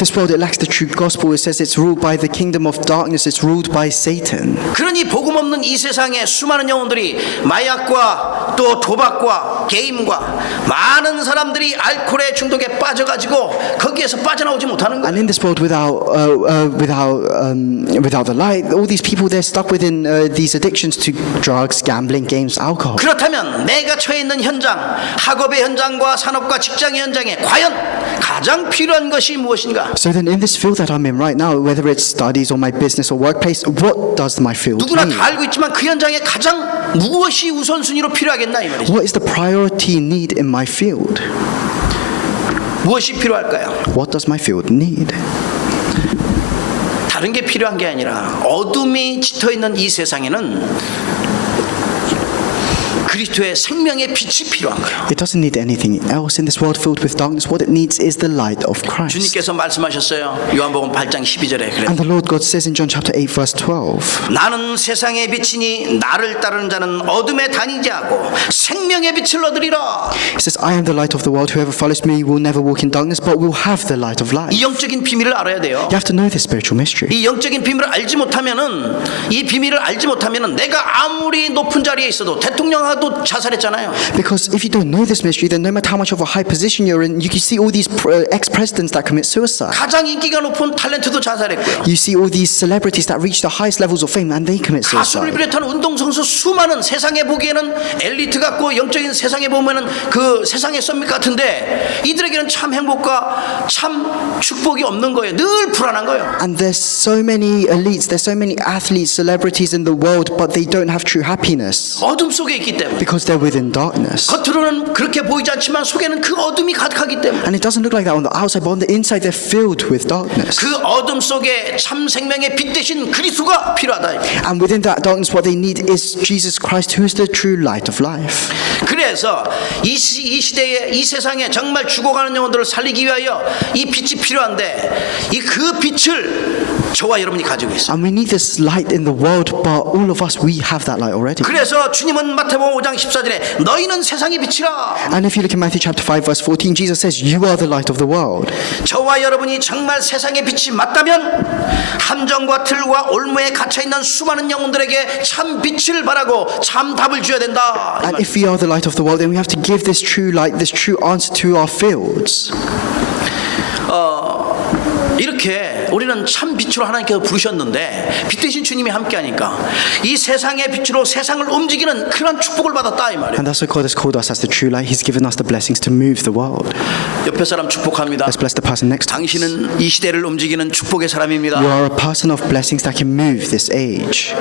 this world, it lacks the true gospel. It says it's ruled by the kingdom of darkness. It's ruled by Satan. 그러니 복음 없는 이 세상에 수많은 영혼들이 마약과 또 도박과 게임과 많은 사람들이 알코올의 중독에 빠져가지고 거기에서 빠져나오지 못하는 And 거예요. in this world, without the light, all these people, they're stuck within these addictions to drugs, gambling, games, alcohol. 그렇다면 내가 처해 있는 현장, 학업의 현장과 산업과 직장의 현장에 과연 가장 필요한 것이 무엇인가? So then, in this field that I'm in right now, whether it's studies or my business or workplace, what does my field 누구나 need? 다 알고 있지만 그 현장에 가장 무엇이 우선순위로 필요하겠나 이 말이죠. What is the priority need in my field? 무엇이 필요할까요? What does my field need? 다른 게 필요한 게 아니라 어둠이 짙어 있는 이 세상에는 그리스도의 생명의 빛이 필요한 거예요. It doesn't need anything else in this world filled with darkness. What it needs is the light of Christ. 주님께서 말씀하셨어요. 요한복음 8장 12절에 그래. And the Lord God says in John chapter 8 verse 12, 나는 세상의 빛이니 나를 따르는 자는 어둠에 다니지 않고 생명의 빛을 얻으리라. It says, I am the light of the world. Whoever follows me will never walk in darkness, but will have the light of life. 이 영적인 비밀을 알아야 돼요. You have to know this spiritual mystery. 이 영적인 비밀을 알지 못하면은 이 비밀을 알지 못하면은 내가 아무리 높은 자리에 있어도 대통령하고 자살했잖아요. Because if you don't know this mystery, then no matter how much of a high position you're in, you can see all these ex-presidents that commit suicide. 가장 인기가 높은 탤런트도 자살했고요. You see all these celebrities that reach the highest levels of fame and they commit 가수를 suicide. 비롯한 운동선수 수많은 세상에 보기에는 엘리트 같고 영적인 세상에 보면은 그 세상의 썸밋 같은데 이들에게는 참 행복과 참 축복이 없는 거예요. 늘 불안한 거예요. And there's so many elites, there's so many athletes, celebrities in the world, but they don't have true happiness. 어둠 속에 있기 때문에 때문에. Because they're within darkness. 겉으로는 그렇게 보이지 않지만 속에는 그 어둠이 가득하기 때문에. And it doesn't look like that on the outside, but on the inside they're filled with darkness. 그 어둠 속에 참 생명의 빛 대신 그리스도가 필요하다. And within that darkness, what they need is Jesus Christ, who is the true light of life. 그래서 이 시대에 이 세상에 정말 죽어가는 영혼들을 살리기 위하여 이 빛이 필요한데 이 그 빛을 저와 여러분이 가지고 있어요. And we need this light in the world, but all of us, we have that light already. 그래서 주님은 마태복음 5장 14절에 너희는 세상의 빛이라. And if you look in Matthew chapter 5 verse 14, Jesus says, you are the light of the world. 저와 여러분이 정말 세상의 빛이 맞다면 함정과 틀과 올무에 갇혀있는 수많은 영혼들에게 참 빛을 발하고 참 답을 줘야 된다. 이 And 말. if we are the light of the world, then we have to give this true light, this true answer to our fields. 이렇게 우리는 참 빛으로 하나님께서 부르셨는데 빛 대신 주님이 함께하니까 이 세상의 빛으로 세상을 움직이는 그런 축복을 받았다 이 말이에요. And that's why God has called us as the true light. He's given us the blessings to move the world. 옆에 사람 축복합니다. Let's bless the person next to us. 당신은 이 시대를 움직이는 축복의 사람입니다. You are a person of blessings that can move this age.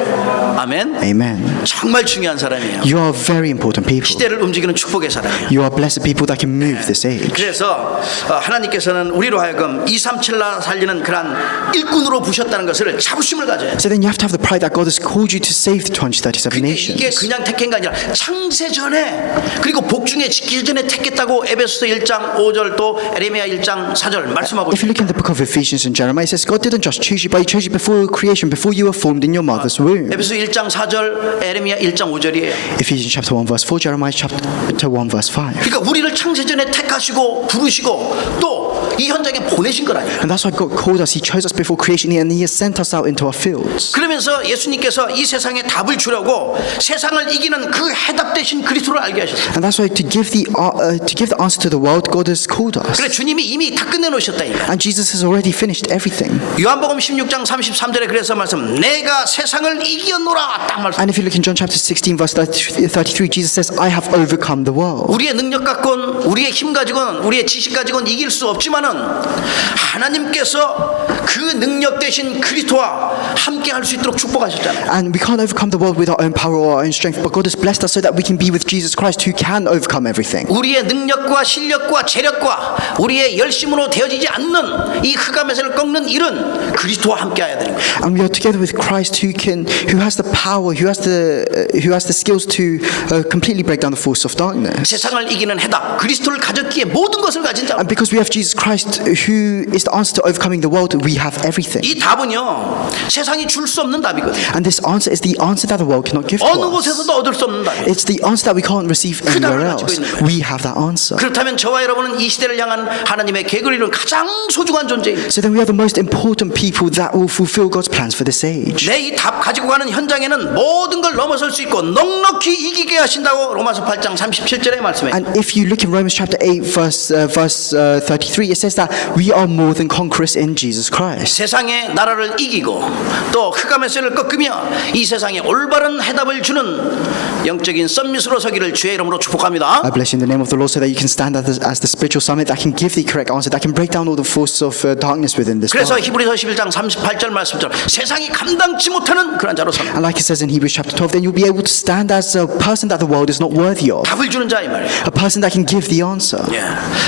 아멘. Amen. 정말 중요한 사람이에요. You are very important people. 시대를 움직이는 축복의 사람이에요. You are blessed people that can move this age. 그래서 하나님께서는 우리로 하여금 237나 살리는 그런 일꾼으로 부셨다는 것을 자부심을 가져요. So then you have to have the pride that God has called you to save the 237 이게 nations. 그냥 택한 게 아니라 창세 전에 그리고 복중에 지키기 전에 택했다고 에베소서 1장 5절 또 에레미야 1장 4절 말씀하고 If you look in the book of Ephesians and Jeremiah, it says God didn't just choose you, but He chose you before creation, before you were formed in your mother's womb. 에베소 1장 4절 에레미야 1장 5절이에요. Ephesians chapter 1 verse 4, Jeremiah chapter 1 verse 5. 그러니까 우리를 창세 전에 택하시고 부르시고 또 이 현장에 보내신 거라니까. And that's why God called us. He chose us before creation and He has sent us out into our fields. 그러면서 예수님께서 이 세상에 답을 주려고 세상을 이기는 그 해답 대신 그리스도를 알게 하셨어요. And that's why to give the answer to the world, God has called us. 그래 주님이 이미 다 끝내놓으셨다니까. And Jesus has already finished everything. 요한복음 16장 33절에 그래서 말씀 내가 세상을 이겼노라 딱 말씀. And if you look in John chapter 16 verse 33, Jesus says, I have overcome the world. 우리의 능력 갖고는 우리의 힘 가지고는 우리의 지식 가지고는 이길 수 없지만은 하나님께서 그 능력 대신 그리스도와 함께 할 수 있도록 축복하셨잖아요. And we can't overcome the world with our own power or our own strength, but God has blessed us so that we can be with Jesus Christ who can overcome everything. 우리의 능력과 실력과 재력과 우리의 열심으로 되어지지 않는 이 흑암에서를 꺾는 일은 그리스도와 함께해야 되는 거예요. And we are together with Christ who has the power, who has the skills to completely break down the force of darkness. 세상을 이기는 해답 그리스도를 가졌기에 모든 것을 가진 자. And because we have Jesus Christ who is the answer to overcoming the world, we have everything. 이 답은요 세상이 줄 수 없는 답이거든요. And this answer is the answer that the world cannot give to 어느 us. 곳에서도 얻을 수 없는 답이에요. It's the answer that we can't receive anywhere else. We have that answer. 그렇다면 저와 여러분은 이 시대를 향한 하나님의 계획을 이룬 가장 소중한 존재입니다. So then we are the most important people that will fulfill God's plans for this age. 내 이 답 가지고 가는 현장에는 모든 걸 넘어설 수 있고 넉넉히 이기게 하신다고 로마서 8장 37절에 말씀해요. And if you look in Romans chapter 8 verse 33, it says that we are more than conquerors in Jesus Christ. 세상의 나라를 이기고 또 흑암에서를 꺾으며 이 세상에 올바른 해답을 주는 영적인 썸밋으로 서기를 주의 이름으로 축복합니다. I bless you in the name of the Lord so that you can stand as the spiritual summit that can give the correct answer, that can break down all the forces of darkness within this 그래서 world. 히브리서 11장 38절 말씀처럼 세상이 감당치 못하는 그런 자로 섭니다. And like it says in Hebrews chapter 12, then you'll be able to stand as a person that the world is not worthy of. 답을 주는 자 이 말이에요. A person that can give the answer. 예.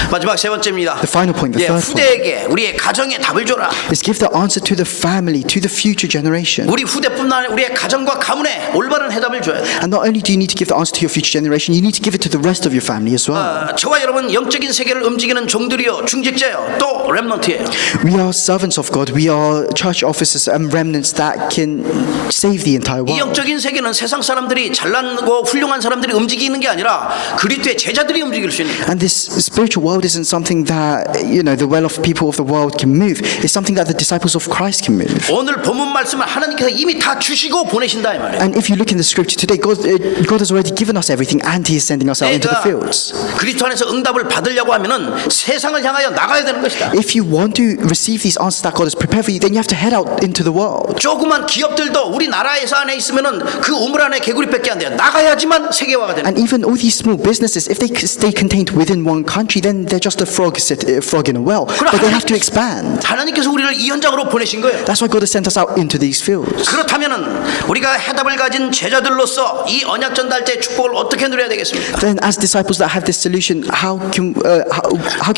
마지막 세 번째입니다. The final point, the 예, third point, 후대에게 우리의 가정에 답을 줘라. is give the answer to the family, to the future generation. 우리 후대뿐만 아니라 우리의 가정과 가문에 올바른 해답을 줘야 돼. And not only do you need to give the answer to your future generation, you need to give it to the rest of your family as well. 저와 여러분 영적인 세계를 움직이는 종들이요 중직자요 또 렘넌트예요. We are servants of God. We are church officers and remnants that can save the entire 이 world. 영적인 세계는 세상 사람들이 잘나고 훌륭한 사람들이 움직이는 게 아니라 그리스도의 제자들이 움직일 수 있는 거예요. And this spiritual world isn't something that, the well-off people of the world can move. It's something that the disciples of Christ can move. 오늘 본문 말씀을 하나님께서 이미 다 주시고 보내신다 이 말이에요. And if you look in the scripture today, God has already given us everything and He is sending us out into the 내가 fields. 그리스도 안에서 응답을 받으려고 하면은 세상을 향하여 나가야 되는 것이다. If you want to receive these answers that God has prepared for you, then you have to head out into the world. 조그만 기업들도 우리 나라에서 안에 있으면은 그 우물 안에 개구리밖에 안 돼요. 나가야지만 세계화가 되는. And even all these small businesses, if they stay contained within one country, then they're just a frog in a well. But they have to expand. 하나님께서 우리를 이 현장으로 보내신 거예요. That's why God has sent us out into these fields. 그렇다면은 우리가 해답을 가진 제자들로서 이 언약 전달자의 축복을 어떻게 누려야 되겠습니까? Then, as disciples that have this solution, how can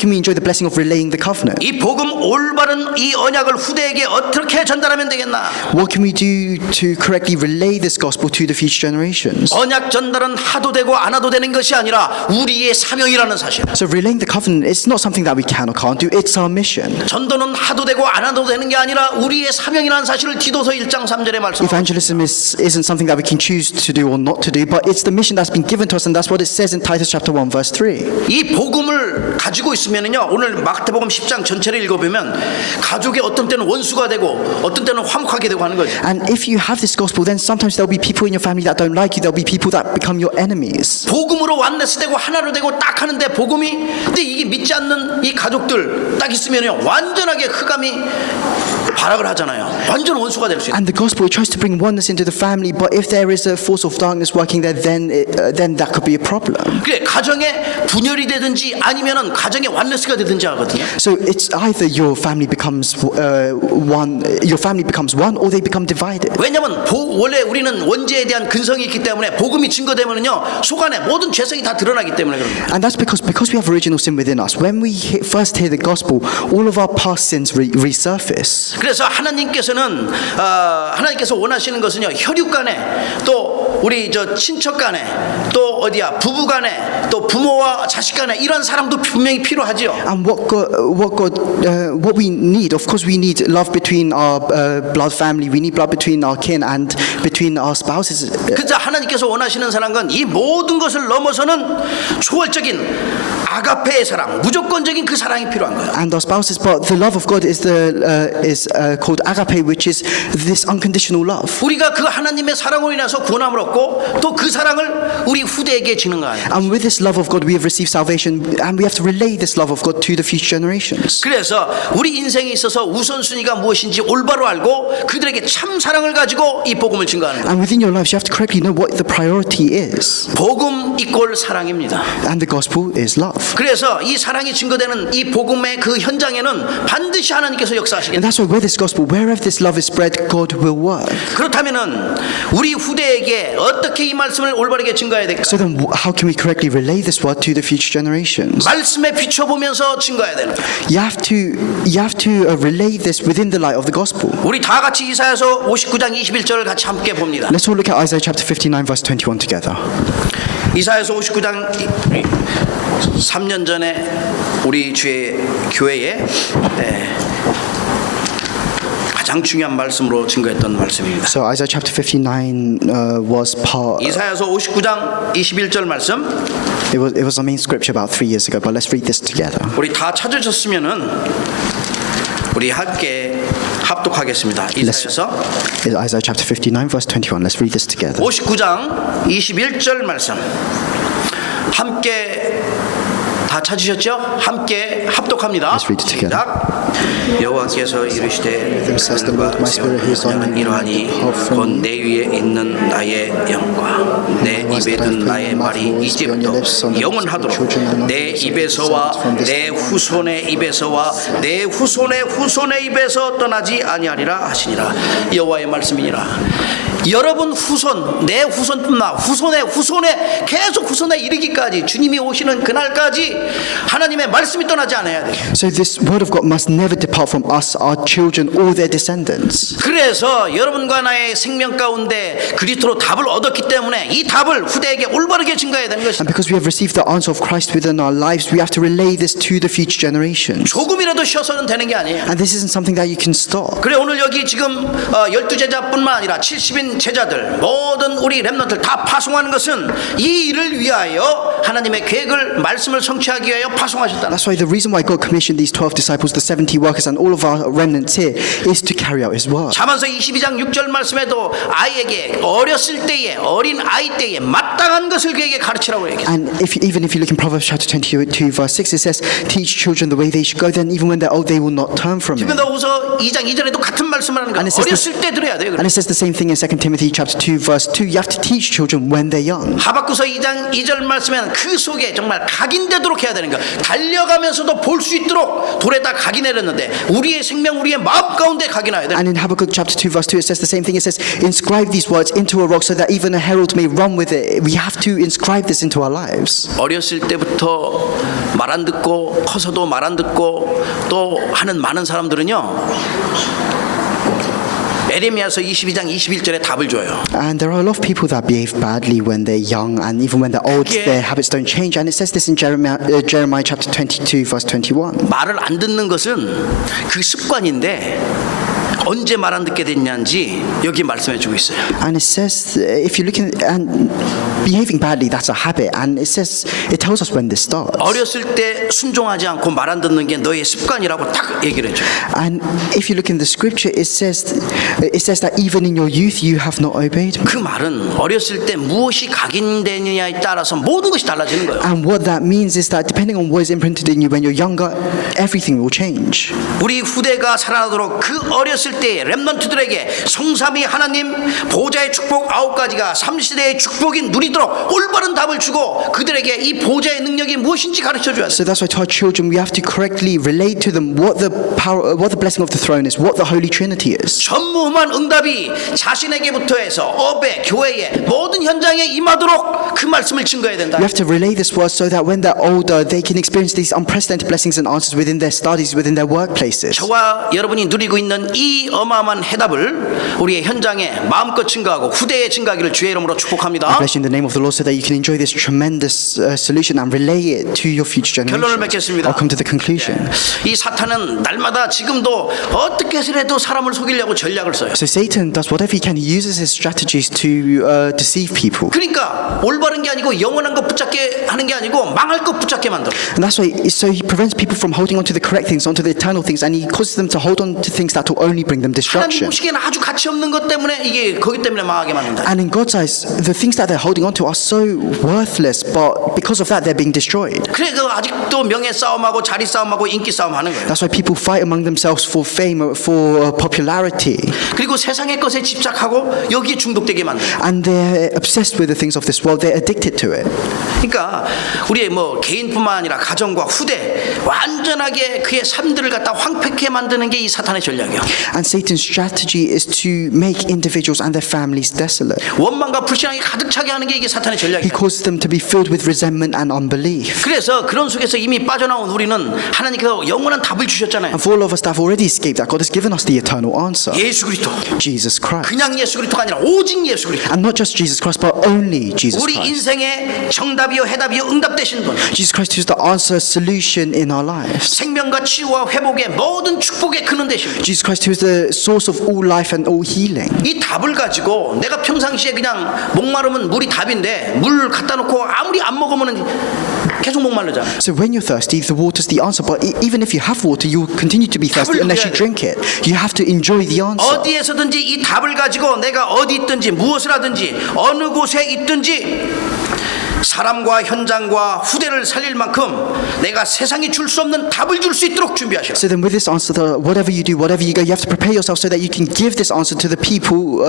we enjoy the blessing of relaying the covenant? 이 복음 올바른 이 언약을 후대에게 어떻게 전달하면 되겠나? What can we do to correctly relay this gospel to the future generations? 언약 전달은 하도 되고 안 하도 되는 것이 아니라 우리의 사명이라는 사실. So relaying the covenant is not something that we can or can't do, it's our mission. 전도는 하도 되고 안 하도 되는 게 아니라 우리의 사명이라는 사실을 디도서 1장 3절에 말씀. Evangelism isn't something that we can choose to do or not to do, but it's the mission that's been given to us, and that's what it says in Titus chapter 1 verse 3. 이 복음을 가지고 있으면은요, 오늘 마태복음 10장 전체를 읽어보면 가족이 어떤 때는 원수가 되고 어떤 때는 화목하게 되고 하는 거죠. And if you have this gospel, then sometimes there'll be people in your family that don't like you, there'll be people that become your enemies. 복음으로 완네스 되고 하나로 되고 딱 하는데 복음이 근데 이게 믿지 않는 이 가족들 딱 있으면요 완전하게 흑암이 발악을 하잖아요. 완전 원수가 될 수 있어요. And the gospel, it tries to bring oneness into the family, but if there is a force of darkness working there, then that could be a problem. 그래 가정에 분열이 되든지 아니면은 가정에 완네스가 되든지 하거든요. So it's either your family becomes one, or they become divided. 왜냐하면 원래 우리는 원죄에 대한 근성이 있기 때문에 복음이 증거되면은요 속 안에 모든 죄성이 다 드러나기 때문에 그럽니다. And that's because we have original sin within us. When we first hear the gospel, all of our past sins resurface. 그래서 하나님께서 원하시는 것은요 혈육 간에 또 우리 저 친척 간에 또 어디야 부부 간에 또 부모와 자식 간에 이런 사랑도 분명히 필요하지요. And what we need, of course, we need love between our blood family. We need love between our kin and between our spouses. 그래서 하나님께서 원하시는 사랑은 이 모든 것을 넘어서는 초월적인 아가페의 사랑, 무조건적인 그 사랑이 필요한 거예요. And our spouses, but the love of God is called agape, which is this unconditional love. 우리가 그 하나님의 사랑으로 인해서 구원함을 얻고 또 그 사랑을 우리 후대에게 주는 거 아니에요. And with this love of God, we have received salvation, and we have to relay this love of God to the future generations. 그래서 우리 인생에 있어서 우선순위가 무엇인지 올바로 알고 그들에게 참 사랑을 가지고 이 복음을 증거하는 거예요. And within your lives, you have to correctly know what the priority is. 복음 이꼴 사랑입니다. And the gospel is love. 그래서 이 사랑이 증거되는 이 복음의 그 현장에는 반드시 하나님께서 역사하시겠다. And that's why where this gospel, wherever this love is spread, God will work. 그렇다면은 우리 후대에게 어떻게 이 말씀을 올바르게 증거해야 될까? So then, how can we correctly relay this word to the future generations? 말씀에 비춰보면서 증거해야 되는 거예요. You have to relay this within the light of the gospel. 우리 다 같이 이사야서 59장 21절을 같이 함께 봅니다. Let's all look at Isaiah chapter 59, verse 21 together. 이사야서 59장 3년 전에 우리 주의 교회에 가장 중요한 말씀으로 증거했던 말씀입니다. So Isaiah chapter 59 was part. 이사야서 59장 21절 말씀. It was our main scripture about 3 years ago, but let's read this together. 우리 다 찾으셨으면은 우리 함께 합독하겠습니다. 이사야서 Isaiah chapter 59, verse 21. Let's read this together. 59장 21절 말씀. 함께 다 찾으셨죠? 함께 합독합니다. Let's read it together. 시작. 여호와께서 이르시되 너는 이러하니 곧 내 위에 있는 나의 영과 내 입에 든 나의 말이 이제부터 영원하도록 내 입에서와 내 후손의 입에서와 내 후손의 후손의 입에서 떠나지 아니하리라 하시니라. 여호와의 말씀이니라. 여러분 후손, 내 후손뿐만 후손의 계속 후손에 이르기까지 주님이 오시는 그날까지 하나님의 말씀이 떠나지 않아야 돼요. So this word of God must never depart from us, our children, or their descendants. 그래서 여러분과 나의 생명 가운데 그리스도로 답을 얻었기 때문에 이 답을 후대에게 올바르게 증거해야 되는 것입니다. And because we have received the answer of Christ within our lives, we have to relay this to the future generations. 조금이라도 쉬어서는 되는 게 아니에요. And this isn't something that you can stop. 그래 오늘 여기 지금 12제자뿐만 아니라 70인 제자들 모든 우리 렘넌트를 다 파송하는 것은 이 일을 위하여 하나님의 계획을 말씀을 성취하기 위하여 파송하셨다. That's why the reason why God commissioned these 12 disciples, the 70 workers, and all of our remnants here is to carry out His word. 잠언서 22장 6절 말씀에도 아이에게 어렸을 때에 어린 아이 때에 마땅한 것을 그에게 가르치라고 얘기해요. And even if you look in Proverbs chapter 22 verse 6, it says, teach children the way they should go, then even when they're old, they will not turn from it. 디모데후서 2장 2절에도 같은 말씀을 하는 거예요. 어렸을 때 들어야 돼요. And it says the same thing in 2 Timothy chapter 2 verse 2. You have to teach children when they're young. 하박구서 2장 2절 말씀에는 그 속에 정말 각인되도록 해야 되는 거야. 달려가면서도 볼 수 있도록 돌에다 각이 내렸는데 우리의 생명, 우리의 마음 가운데 각인해야 돼. And in Habakkuk chapter 2 verse 2 it says the same thing. It says, inscribe these words into a rock so that even a herald may run with it. We have to inscribe this into our lives. 어렸을 때부터 말 안 듣고 커서도 말 안 듣고 또 하는 많은 사람들은요, 에레미야서 22장 21절에 답을 줘요. And there are a lot of people that behave badly when they're young, and even when they're old, Yeah. their habits don't change. And it says this in Jeremiah chapter 22 verse 21. 말을 안 듣는 것은 그 습관인데 언제 말 안 듣게 됐냐는지 여기 말씀해 주고 있어요. And it says, if you're looking and behaving badly, that's a habit. And it says, it tells us when this starts. 어렸을 때 순종하지 않고 말 안 듣는 게 너의 습관이라고 딱 얘기를 해줘요. And if you look in the scripture, it says that even in your youth you have not obeyed. 그 말은 어렸을 때 무엇이 각인되느냐에 따라서 모든 것이 달라지는 거예요. And what that means is that depending on what is imprinted in you when you're younger, everything will change. 우리 후대가 살아나도록 그 어렸을 때의 렘넌트들에게 성삼위 하나님 보좌의 축복 9가지가 3시대의 축복이 누리도록 올바른 답을 주고 그들에게 이 보좌의 능력이 무엇인지 가르쳐 줘야 돼. So that's why to our children we have to correctly relate to them what the power, what the blessing of the throne is, what the Holy Trinity is. 전무후무한 응답이 자신에게부터 해서 업에 교회에 모든 현장에 임하도록 그 말씀을 증거해야 된다. We have to relay this word so that when they're older they can experience these unprecedented blessings and answers within their studies, within their workplaces. 저와 여러분이 누리고 있는 이 어마어마한 해답을 우리의 현장에 마음껏 증거하고 후대에 증거하기를 주의 이름으로 축복합니다. Bless you in the name of the Lord so that you can enjoy this tremendous solution and relay it to your future 결론을 generations. 맺겠습니다. I'll come to the conclusion. 이 사탄은 날마다 지금도 어떻게 해서라도 사람을 속이려고 전략을 써요. So Satan does whatever he can. He uses his strategies to deceive people. 그러니까 올바른 게 아니고 영원한 것 붙잡게 하는 게 아니고 망할 것 붙잡게 만들어. And that's why, so he prevents people from holding on to the correct things, onto the eternal things, and he causes them to hold on to things that will only bring them 하나님 destruction. 보시기에는 아주 가치 없는 것 때문에 이게 거기 때문에 망하게 만든다. And in God's eyes, the things that they're holding on to are so worthless, but because of that, they're being destroyed. 그래 그 아직도 명예 싸움하고 자리 싸움하고 인기 싸움 하는 거예요. That's why people fight among themselves for fame, for popularity, 그리고 세상의 것에 집착하고 여기에 중독되게 만들어. and they're obsessed with the things of this world. They're addicted to it. 그러니까 우리의 뭐 개인뿐만 아니라 가정과 후대 완전하게 그의 삶들을 갖다 황폐케 만드는 게 이 사탄의 전략이야. And Satan's strategy is to make individuals and their families desolate. 원망과 불신앙이 가득 차게 하는 게 이게 사탄의 He 전략이야. causes them to be filled with resentment and unbelief. 그래서 그런 속에서 이미 빠져나온 우리는 하나님께서 영원한 답을 주셨잖아요. And for all of us that have already escaped that, God has given us the eternal answer. 예수 그리스도. Jesus Christ. 그냥 예수 그리스도가 아니라 오직 예수 그리스도. And not just Jesus Christ, but only Jesus 우리 Christ. 인생의 정답이요 해답이요 응답 되신 분. Jesus Christ who's the answer, solution in our lives. 생명과 치유와 회복의 모든 축복의 근원 되신 분. Jesus Christ who's the source of all life and all healing. 이 답을 가지고 내가 평상시에 그냥 목마르면 물이 답인데 물 갖다 놓고 아무리 안 먹으면 계속 목마르잖아. So when you're thirsty, the water's the answer. But even if you have water, you'll continue to be thirsty unless you drink it. You have to enjoy the answer. 어디에서든지 이 답을 가지고 내가 어디 있든지 무엇을 하든지 어느 곳에 있든지 사람과 현장과 후대를 살릴 만큼 내가 세상이 줄 수 없는 답을 줄 수 있도록 준비하셔. So then with this answer, whatever you do, whatever you go, you have to prepare yourself so that you can give this answer to the people.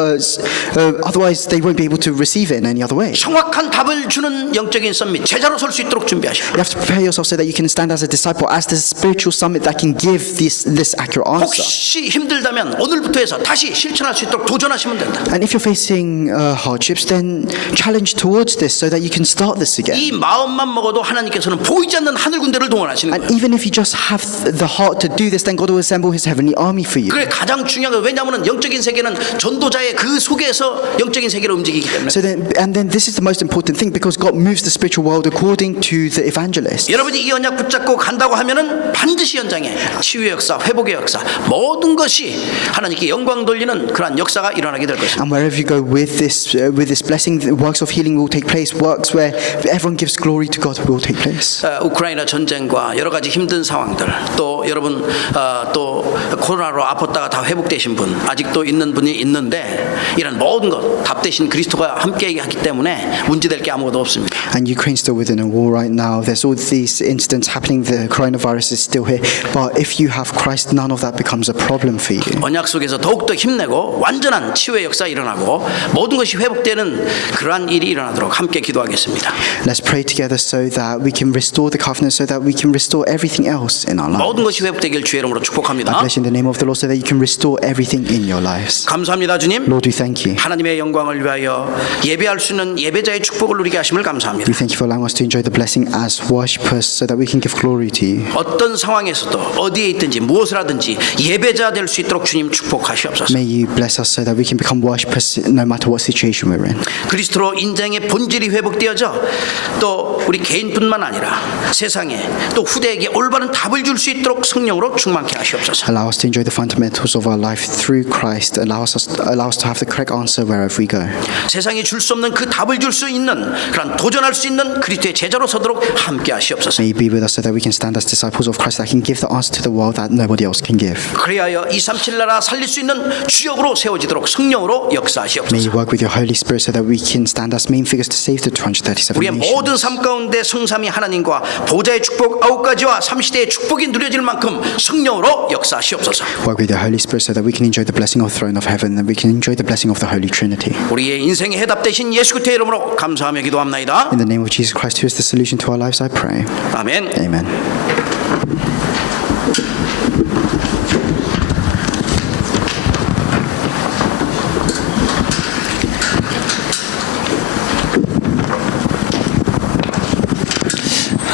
Otherwise, they won't be able to receive it in any other way. 정확한 답을 주는 영적인 썸밋 제자로 설 수 있도록 준비하셔. You have to prepare yourself so that you can stand as a disciple, as the spiritual summit that can give this accurate answer. 혹시 힘들다면 오늘부터 해서 다시 실천할 수 있도록 도전하시면 된다. And if you're facing hardships, then challenge towards this so that you can start this again. 이 마음만 먹어도 하나님께서는 보이지 않는 하늘 군대를 동원하시는 And 거예요. even if you just have the heart to do this, then God will assemble His heavenly army for you. 그게 가장 중요한 거 왜냐하면 영적인 세계는 전도자의 그 속에서 영적인 세계를 움직이기 때문에. So then this is the most important thing because God moves the spiritual world according to the evangelist. 여러분이 이 언약 붙잡고 간다고 하면은 반드시 현장에 치유의 역사, 회복의 역사 모든 것이 하나님께 영광 돌리는 그러한 역사가 일어나게 될 것입니다. And wherever you go with this blessing, the works of healing will take place. Works where everyone gives glory to God will take place. 우크라이나 전쟁과 여러 가지 힘든 상황들 또 여러분 또 코로나로 아팠다가 다 회복되신 분 아직도 있는 분이 있는데 이런 모든 것 답 대신 그리스도가 함께 하기 때문에 문제될 게 아무것도 없습니다. And Ukraine's still within a war right now. There's all these incidents happening. The coronavirus is still here. But if you have Christ, none of that becomes a problem for you. 언약 속에서 더욱더 힘내고 완전한 치유의 역사 일어나고 모든 것이 회복되는 그러한 일이 일어나도록 함께 기도하겠습니다. 기도하겠습니다. Let's pray together so that we can restore the covenant, so that we can restore everything else in our 모든 lives. 것이 회복되길 주의 이름으로 I 축복합니다. bless you in the name of the Lord so that you can restore everything in your lives. 감사합니다, 주님. Lord, we thank you. 하나님의 영광을 위하여 예배할 수 있는 예배자의 축복을 누리게 하심을 감사합니다. We thank you for allowing us to enjoy the blessing as worshippers so that we can give glory to you. 어떤 상황에서도 어디에 있든지 무엇을 하든지 예배자 될 수 있도록 주님 축복하시옵소서. May you bless us so that we can become worshippers no matter what situation we're in. 그리스도로 인생의 본질이 회복되어져 또 우리 개인뿐만 아니라 세상에 또 후대에게 올바른 답을 줄 수 있도록 성령으로 충만케 하시옵소서. Allow us to enjoy the fundamentals of our life through Christ. Allow us to have the correct answer wherever we go. 세상이 줄 수 없는 그 답을 줄 수 있는 그런 도전할 수 있는 그리스도의 제자로 서도록 함께 하시옵소서. May you be with us so that we can stand as disciples of Christ that can give the answer to the world that nobody else can give. 그리하여 237 나라 살릴 수 있는 주역으로 세워지도록 성령으로 May 역사하시옵소서. you work with your Holy Spirit so that we can stand as main figures to save the 237 우리의 nations. 모든 삶 가운데 성삼위 하나님과 보좌의 축복 9가지와 삼시대의 축복이 누려질 만큼 성령으로 역사하시옵소서. Work with your Holy Spirit so that we can enjoy the blessing of the throne of heaven and we can enjoy the blessing of the Holy Trinity. 우리의 인생의 해답 되신 예수 그리스도의 이름으로 감사하며 기도합나이다. In the name of Jesus Christ, who is the solution to our lives, I pray. 아멘. Amen.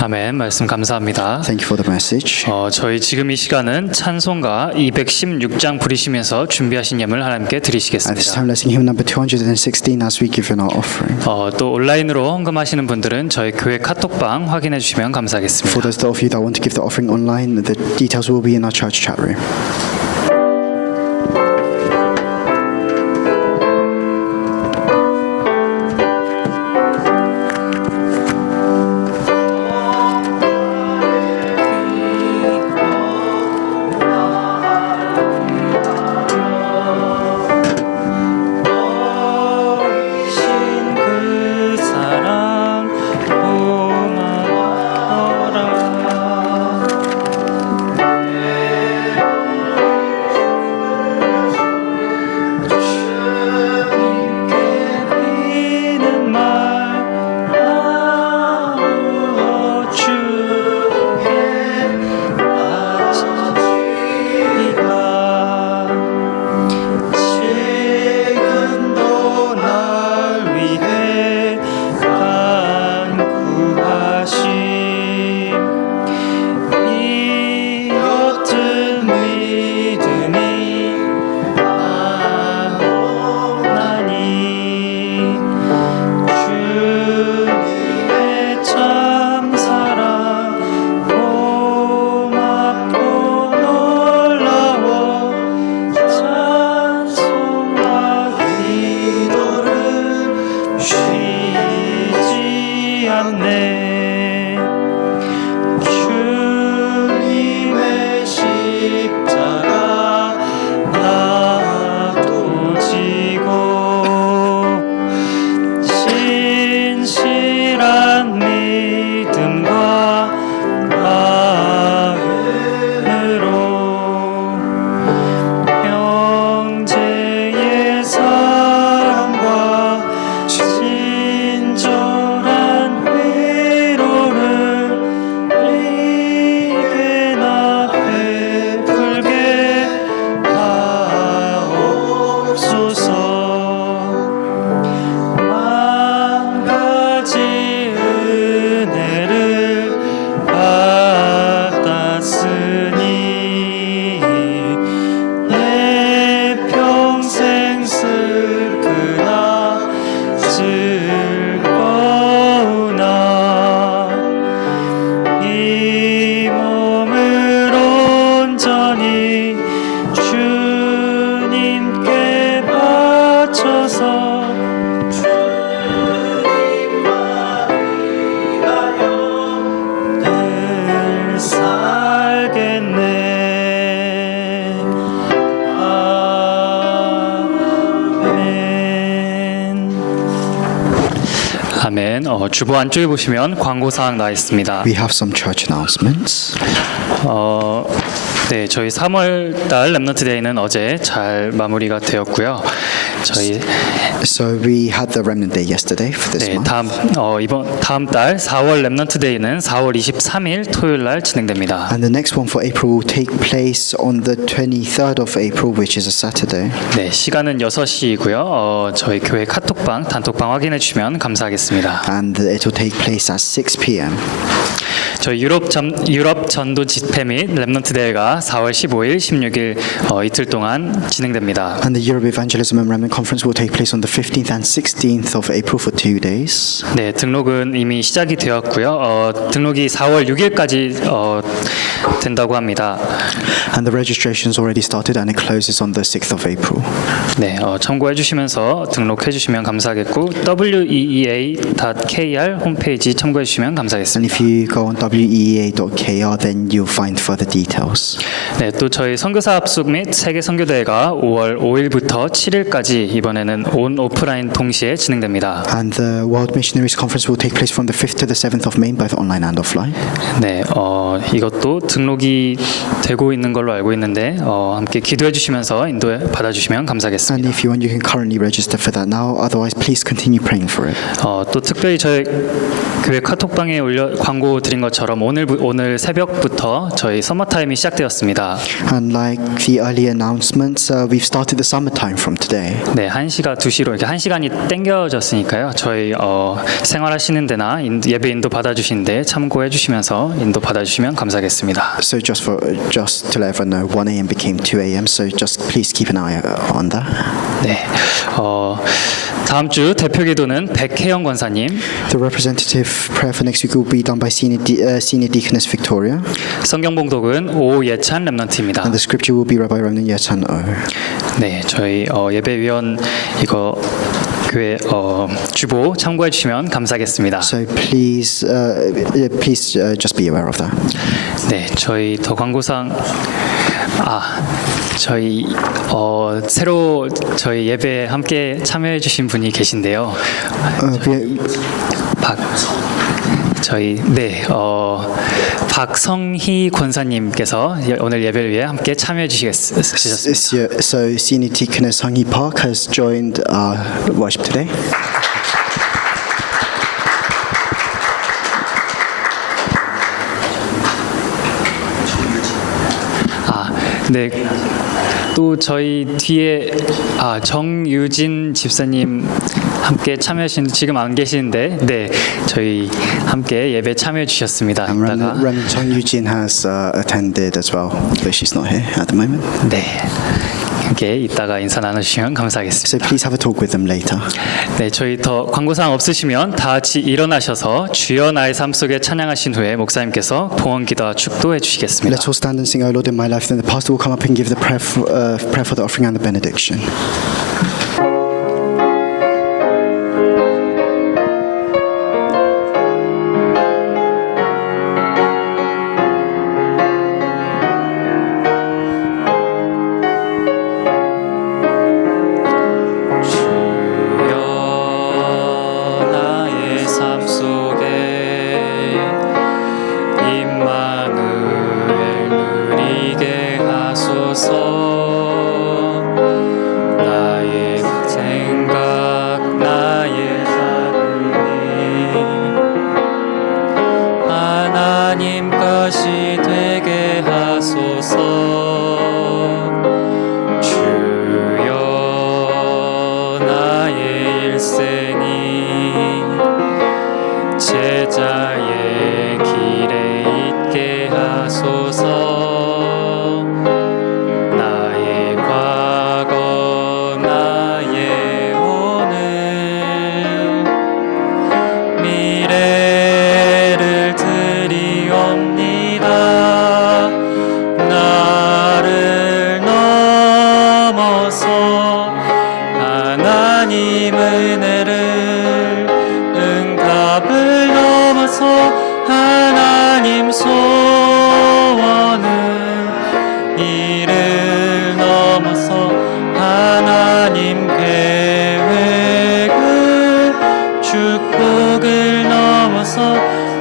아멘. 말씀 감사합니다. Thank you for the message. 저희 지금 이 시간은 찬송가 216장 부르시면서 준비하신 예물 하나님께 At this 드리시겠습니다. time, let's sing hymn number 216 as we give in our offering. 또 온라인으로 헌금하시는 분들은 저희 교회 카톡방 확인해 주시면 감사하겠습니다. For those of you that want to give the offering online, the details will be in our church chat room. 그 사랑 고마워라. 주님께 말 나누어 주께 바치리라. 지금도 날 위해 간구하심 이 옅은 믿음이 나오나니 주님의 참 사랑 고맙고 놀라워 찬송과 기도를 쉬지 않네. 주님의 십자가 나도 지고 신실한 믿음과 마음으로 형제의 사랑과 친절한 위로를 내게나 베풀게 하옵소서. 만 가지 은혜를 받았으니 내 평생 슬프나 즐거우나 이 몸을 온전히 주님께 바쳐서 주님만 위하여 늘 살겠네. 아멘. 아멘. 주보 안쪽에 보시면 광고 사항 나와 있습니다. We have some church announcements. 네, 저희 3월 달 렘넌트 데이는 어제 잘 마무리가 되었고요. 저희 So we had the remnant day yesterday for this 네, month. 다음 달 4월 렘넌트 데이는 4월 23일 토요일 날 진행됩니다. And the next one for April will take place on the 23rd of April, which is a Saturday. 네, 시간은 6시이고요. 저희 교회 카톡방, 단톡방 확인해 주시면 감사하겠습니다. And it will take place at 6 p.m. 저희 유럽 전도 집회 및 렘넌트 대회가 4월 15일, 16일 이틀 동안 진행됩니다. And the Europe Evangelism and Remnant Conference will take place on the 15th and 16th of April for 2 days. 네, 등록은 이미 시작이 되었고요. 등록이 4월 6일까지 된다고 합니다. And the registration has already started and it closes on the 6th of April. 네, 참고해 주시면서 등록해 주시면 감사하겠고 weea.kr 홈페이지 참고해 주시면 And 감사하겠습니다. if you go on weea.kr, then you'll find further details. 네, 또 저희 선교사 합숙 및 세계 선교대회가 5월 5일부터 7일까지 이번에는 온 오프라인 동시에 진행됩니다. And the World Missionaries Conference will take place from the 5th to the 7th of May, both online and offline. 네, 이것도 등록이 되고 있는 걸로 알고 있는데 함께 기도해 주시면서 인도해 받아 주시면 And 감사하겠습니다. if you want, you can currently register for that now. Otherwise, please continue praying for it. 또 특별히 저희 교회 카톡방에 광고 드린 것처럼 오늘 새벽부터 저희 서머타임이 시작되었습니다. And like the early announcements, we've started the summertime from today. 네, 1시가 2시로 이렇게 1시간이 땡겨졌으니까요. 저희 생활하시는 데나 예배 인도 받아주시는데 참고해 주시면서 인도 받아주시면 감사하겠습니다. So just to let everyone know, 1 a.m. became 2 a.m. So just please keep an eye on that. 네, 다음 주 대표 기도는 백혜영 권사님, The representative prayer for next week will be done by Senior Deaconess Victoria. 성경 봉독은 오예찬 렘넌트입니다. And the scripture will be read by Reverend Yetan O. 네, 저희 예배위원 이거 교회 주보 참고해 주시면 감사하겠습니다. So please just be aware of that. 네, 저희 더 광고상 저희 새로 저희 예배에 함께 참여해 주신 분이 계신데요. 박성희 권사님께서 오늘 예배를 위해 함께 참여해 주셨습니다. So Senior Deaconess Hong Hee Park has joined our worship today. 네. 또 저희 뒤에 정유진 집사님 함께 참여하신 지금 안 계시는데 네 저희 함께 예배 참여해 주셨습니다. And 이따가 Reverend Chong Eugene has attended as well, but she's not here at the moment. 네 함께 이따가 인사 나누시면 감사하겠습니다. So please have a talk with them later. 네 저희 더 광고사항 없으시면 다 같이 일어나셔서 주여 나의 삶 속에 찬양하신 후에 목사님께서 봉헌 기도와 축도해 주시겠습니다. Let's all stand and sing, O Lord in my life. Then the pastor will come up and give the prayer for the offering and the benediction.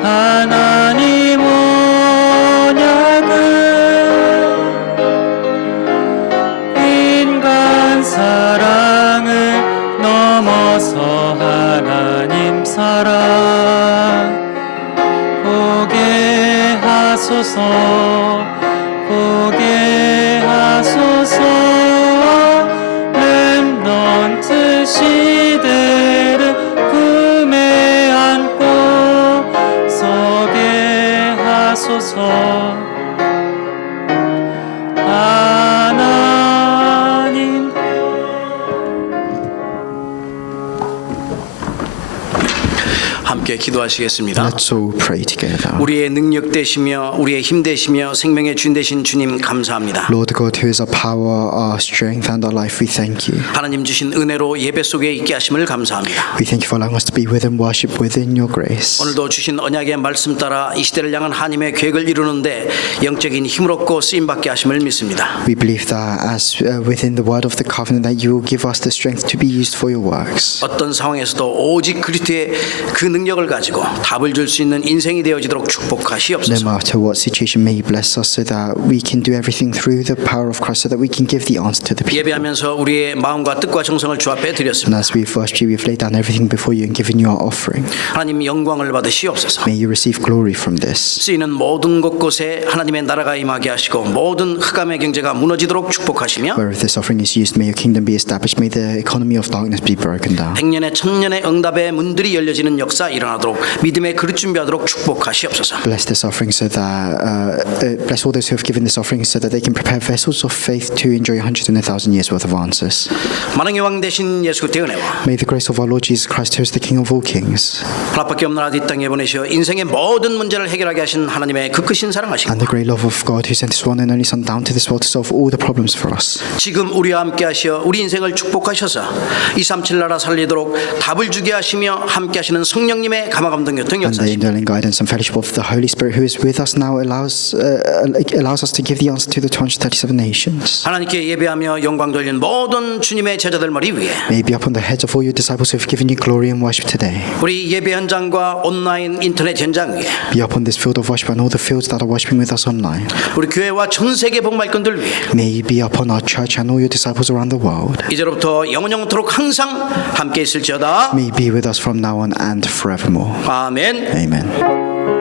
하나님 언약을 사랑 보게 하소서 보게 하소서 렘넌트 시대를 품에 안고 서게 하소서 하나님 함께 기도하시겠습니다. Let's all pray together. 우리의 능력 되시며 우리의 힘 되시며 생명의 주인 되신 주님 감사합니다. Lord God, who is our power, our strength, and our life, we thank you. 하나님 주신 은혜로 예배 속에 있게 하심을 감사합니다. We thank you for allowing us to be with and worship within your grace. 오늘도 주신 언약의 말씀 따라 이 시대를 향한 하나님의 계획을 이루는데 영적인 힘을 얻고 쓰임받게 하심을 믿습니다. We believe that as within the word of the covenant that you will give us the strength to be used for your works. 어떤 상황에서도 오직 그리스도의 그 능력을 가지고 답을 줄 수 있는 인생이 되어지도록 No 축복하시옵소서. matter what situation, may you bless us so that we can do everything through the power of Christ so that we can give the answer to the people. 예배하면서 우리의 마음과 뜻과 정성을 주 앞에 And 드렸습니다. as we've worshipped you, we've laid down everything before you and given you our offering. 하나님 영광을 받으시옵소서. May you receive glory from this. 쓰이는 모든 곳곳에 하나님의 나라가 임하게 하시고 모든 흑암의 경제가 무너지도록 축복하시며 Wherever this offering is used, may your kingdom be established. May the economy of darkness be broken down. 백년의 천년의 응답의 문들이 열려지는 역사 일어나도록 믿음의 그릇 준비하도록 축복하시옵소서. Bless this offering so that bless all those who have given this offering so that they can prepare vessels of faith to enjoy 100,000 years worth of answers. 만왕의 왕 되신 예수 그리스도의 은혜와 May the grace of our Lord Jesus Christ, who is the King of all kings, 하나밖에 없는 아들 이 땅에 보내시어 인생의 모든 문제를 해결하게 하신 하나님의 그 크신 사랑하시고 and the great love of God, who sent His one and only Son down to this world to solve all the problems for us. 지금 우리와 함께 하시어 우리 인생을 축복하셔서 237 나라 살리도록 답을 주게 하시며 함께 하시는 성령님의 감화감동 교통 And the 역사하시고 indwelling guidance and fellowship of the Holy Spirit, who is with us now, allows us to give the answer to the 237 nations. 하나님께 예배하며 영광 돌리는 모든 주님의 제자들 머리 위에 May it be upon the heads of all your disciples who have given you glory and worship today. 우리 예배 현장과 온라인 인터넷 현장 위에 Be upon this field of worship and all the fields that are worshiping with us online. 우리 교회와 전 세계 복말꾼들 위에 May it be upon our church and all your disciples around the world. 이제로부터 영원토록 항상 함께 있을지어다. May it be with us from now on and forevermore. 아멘. Amen.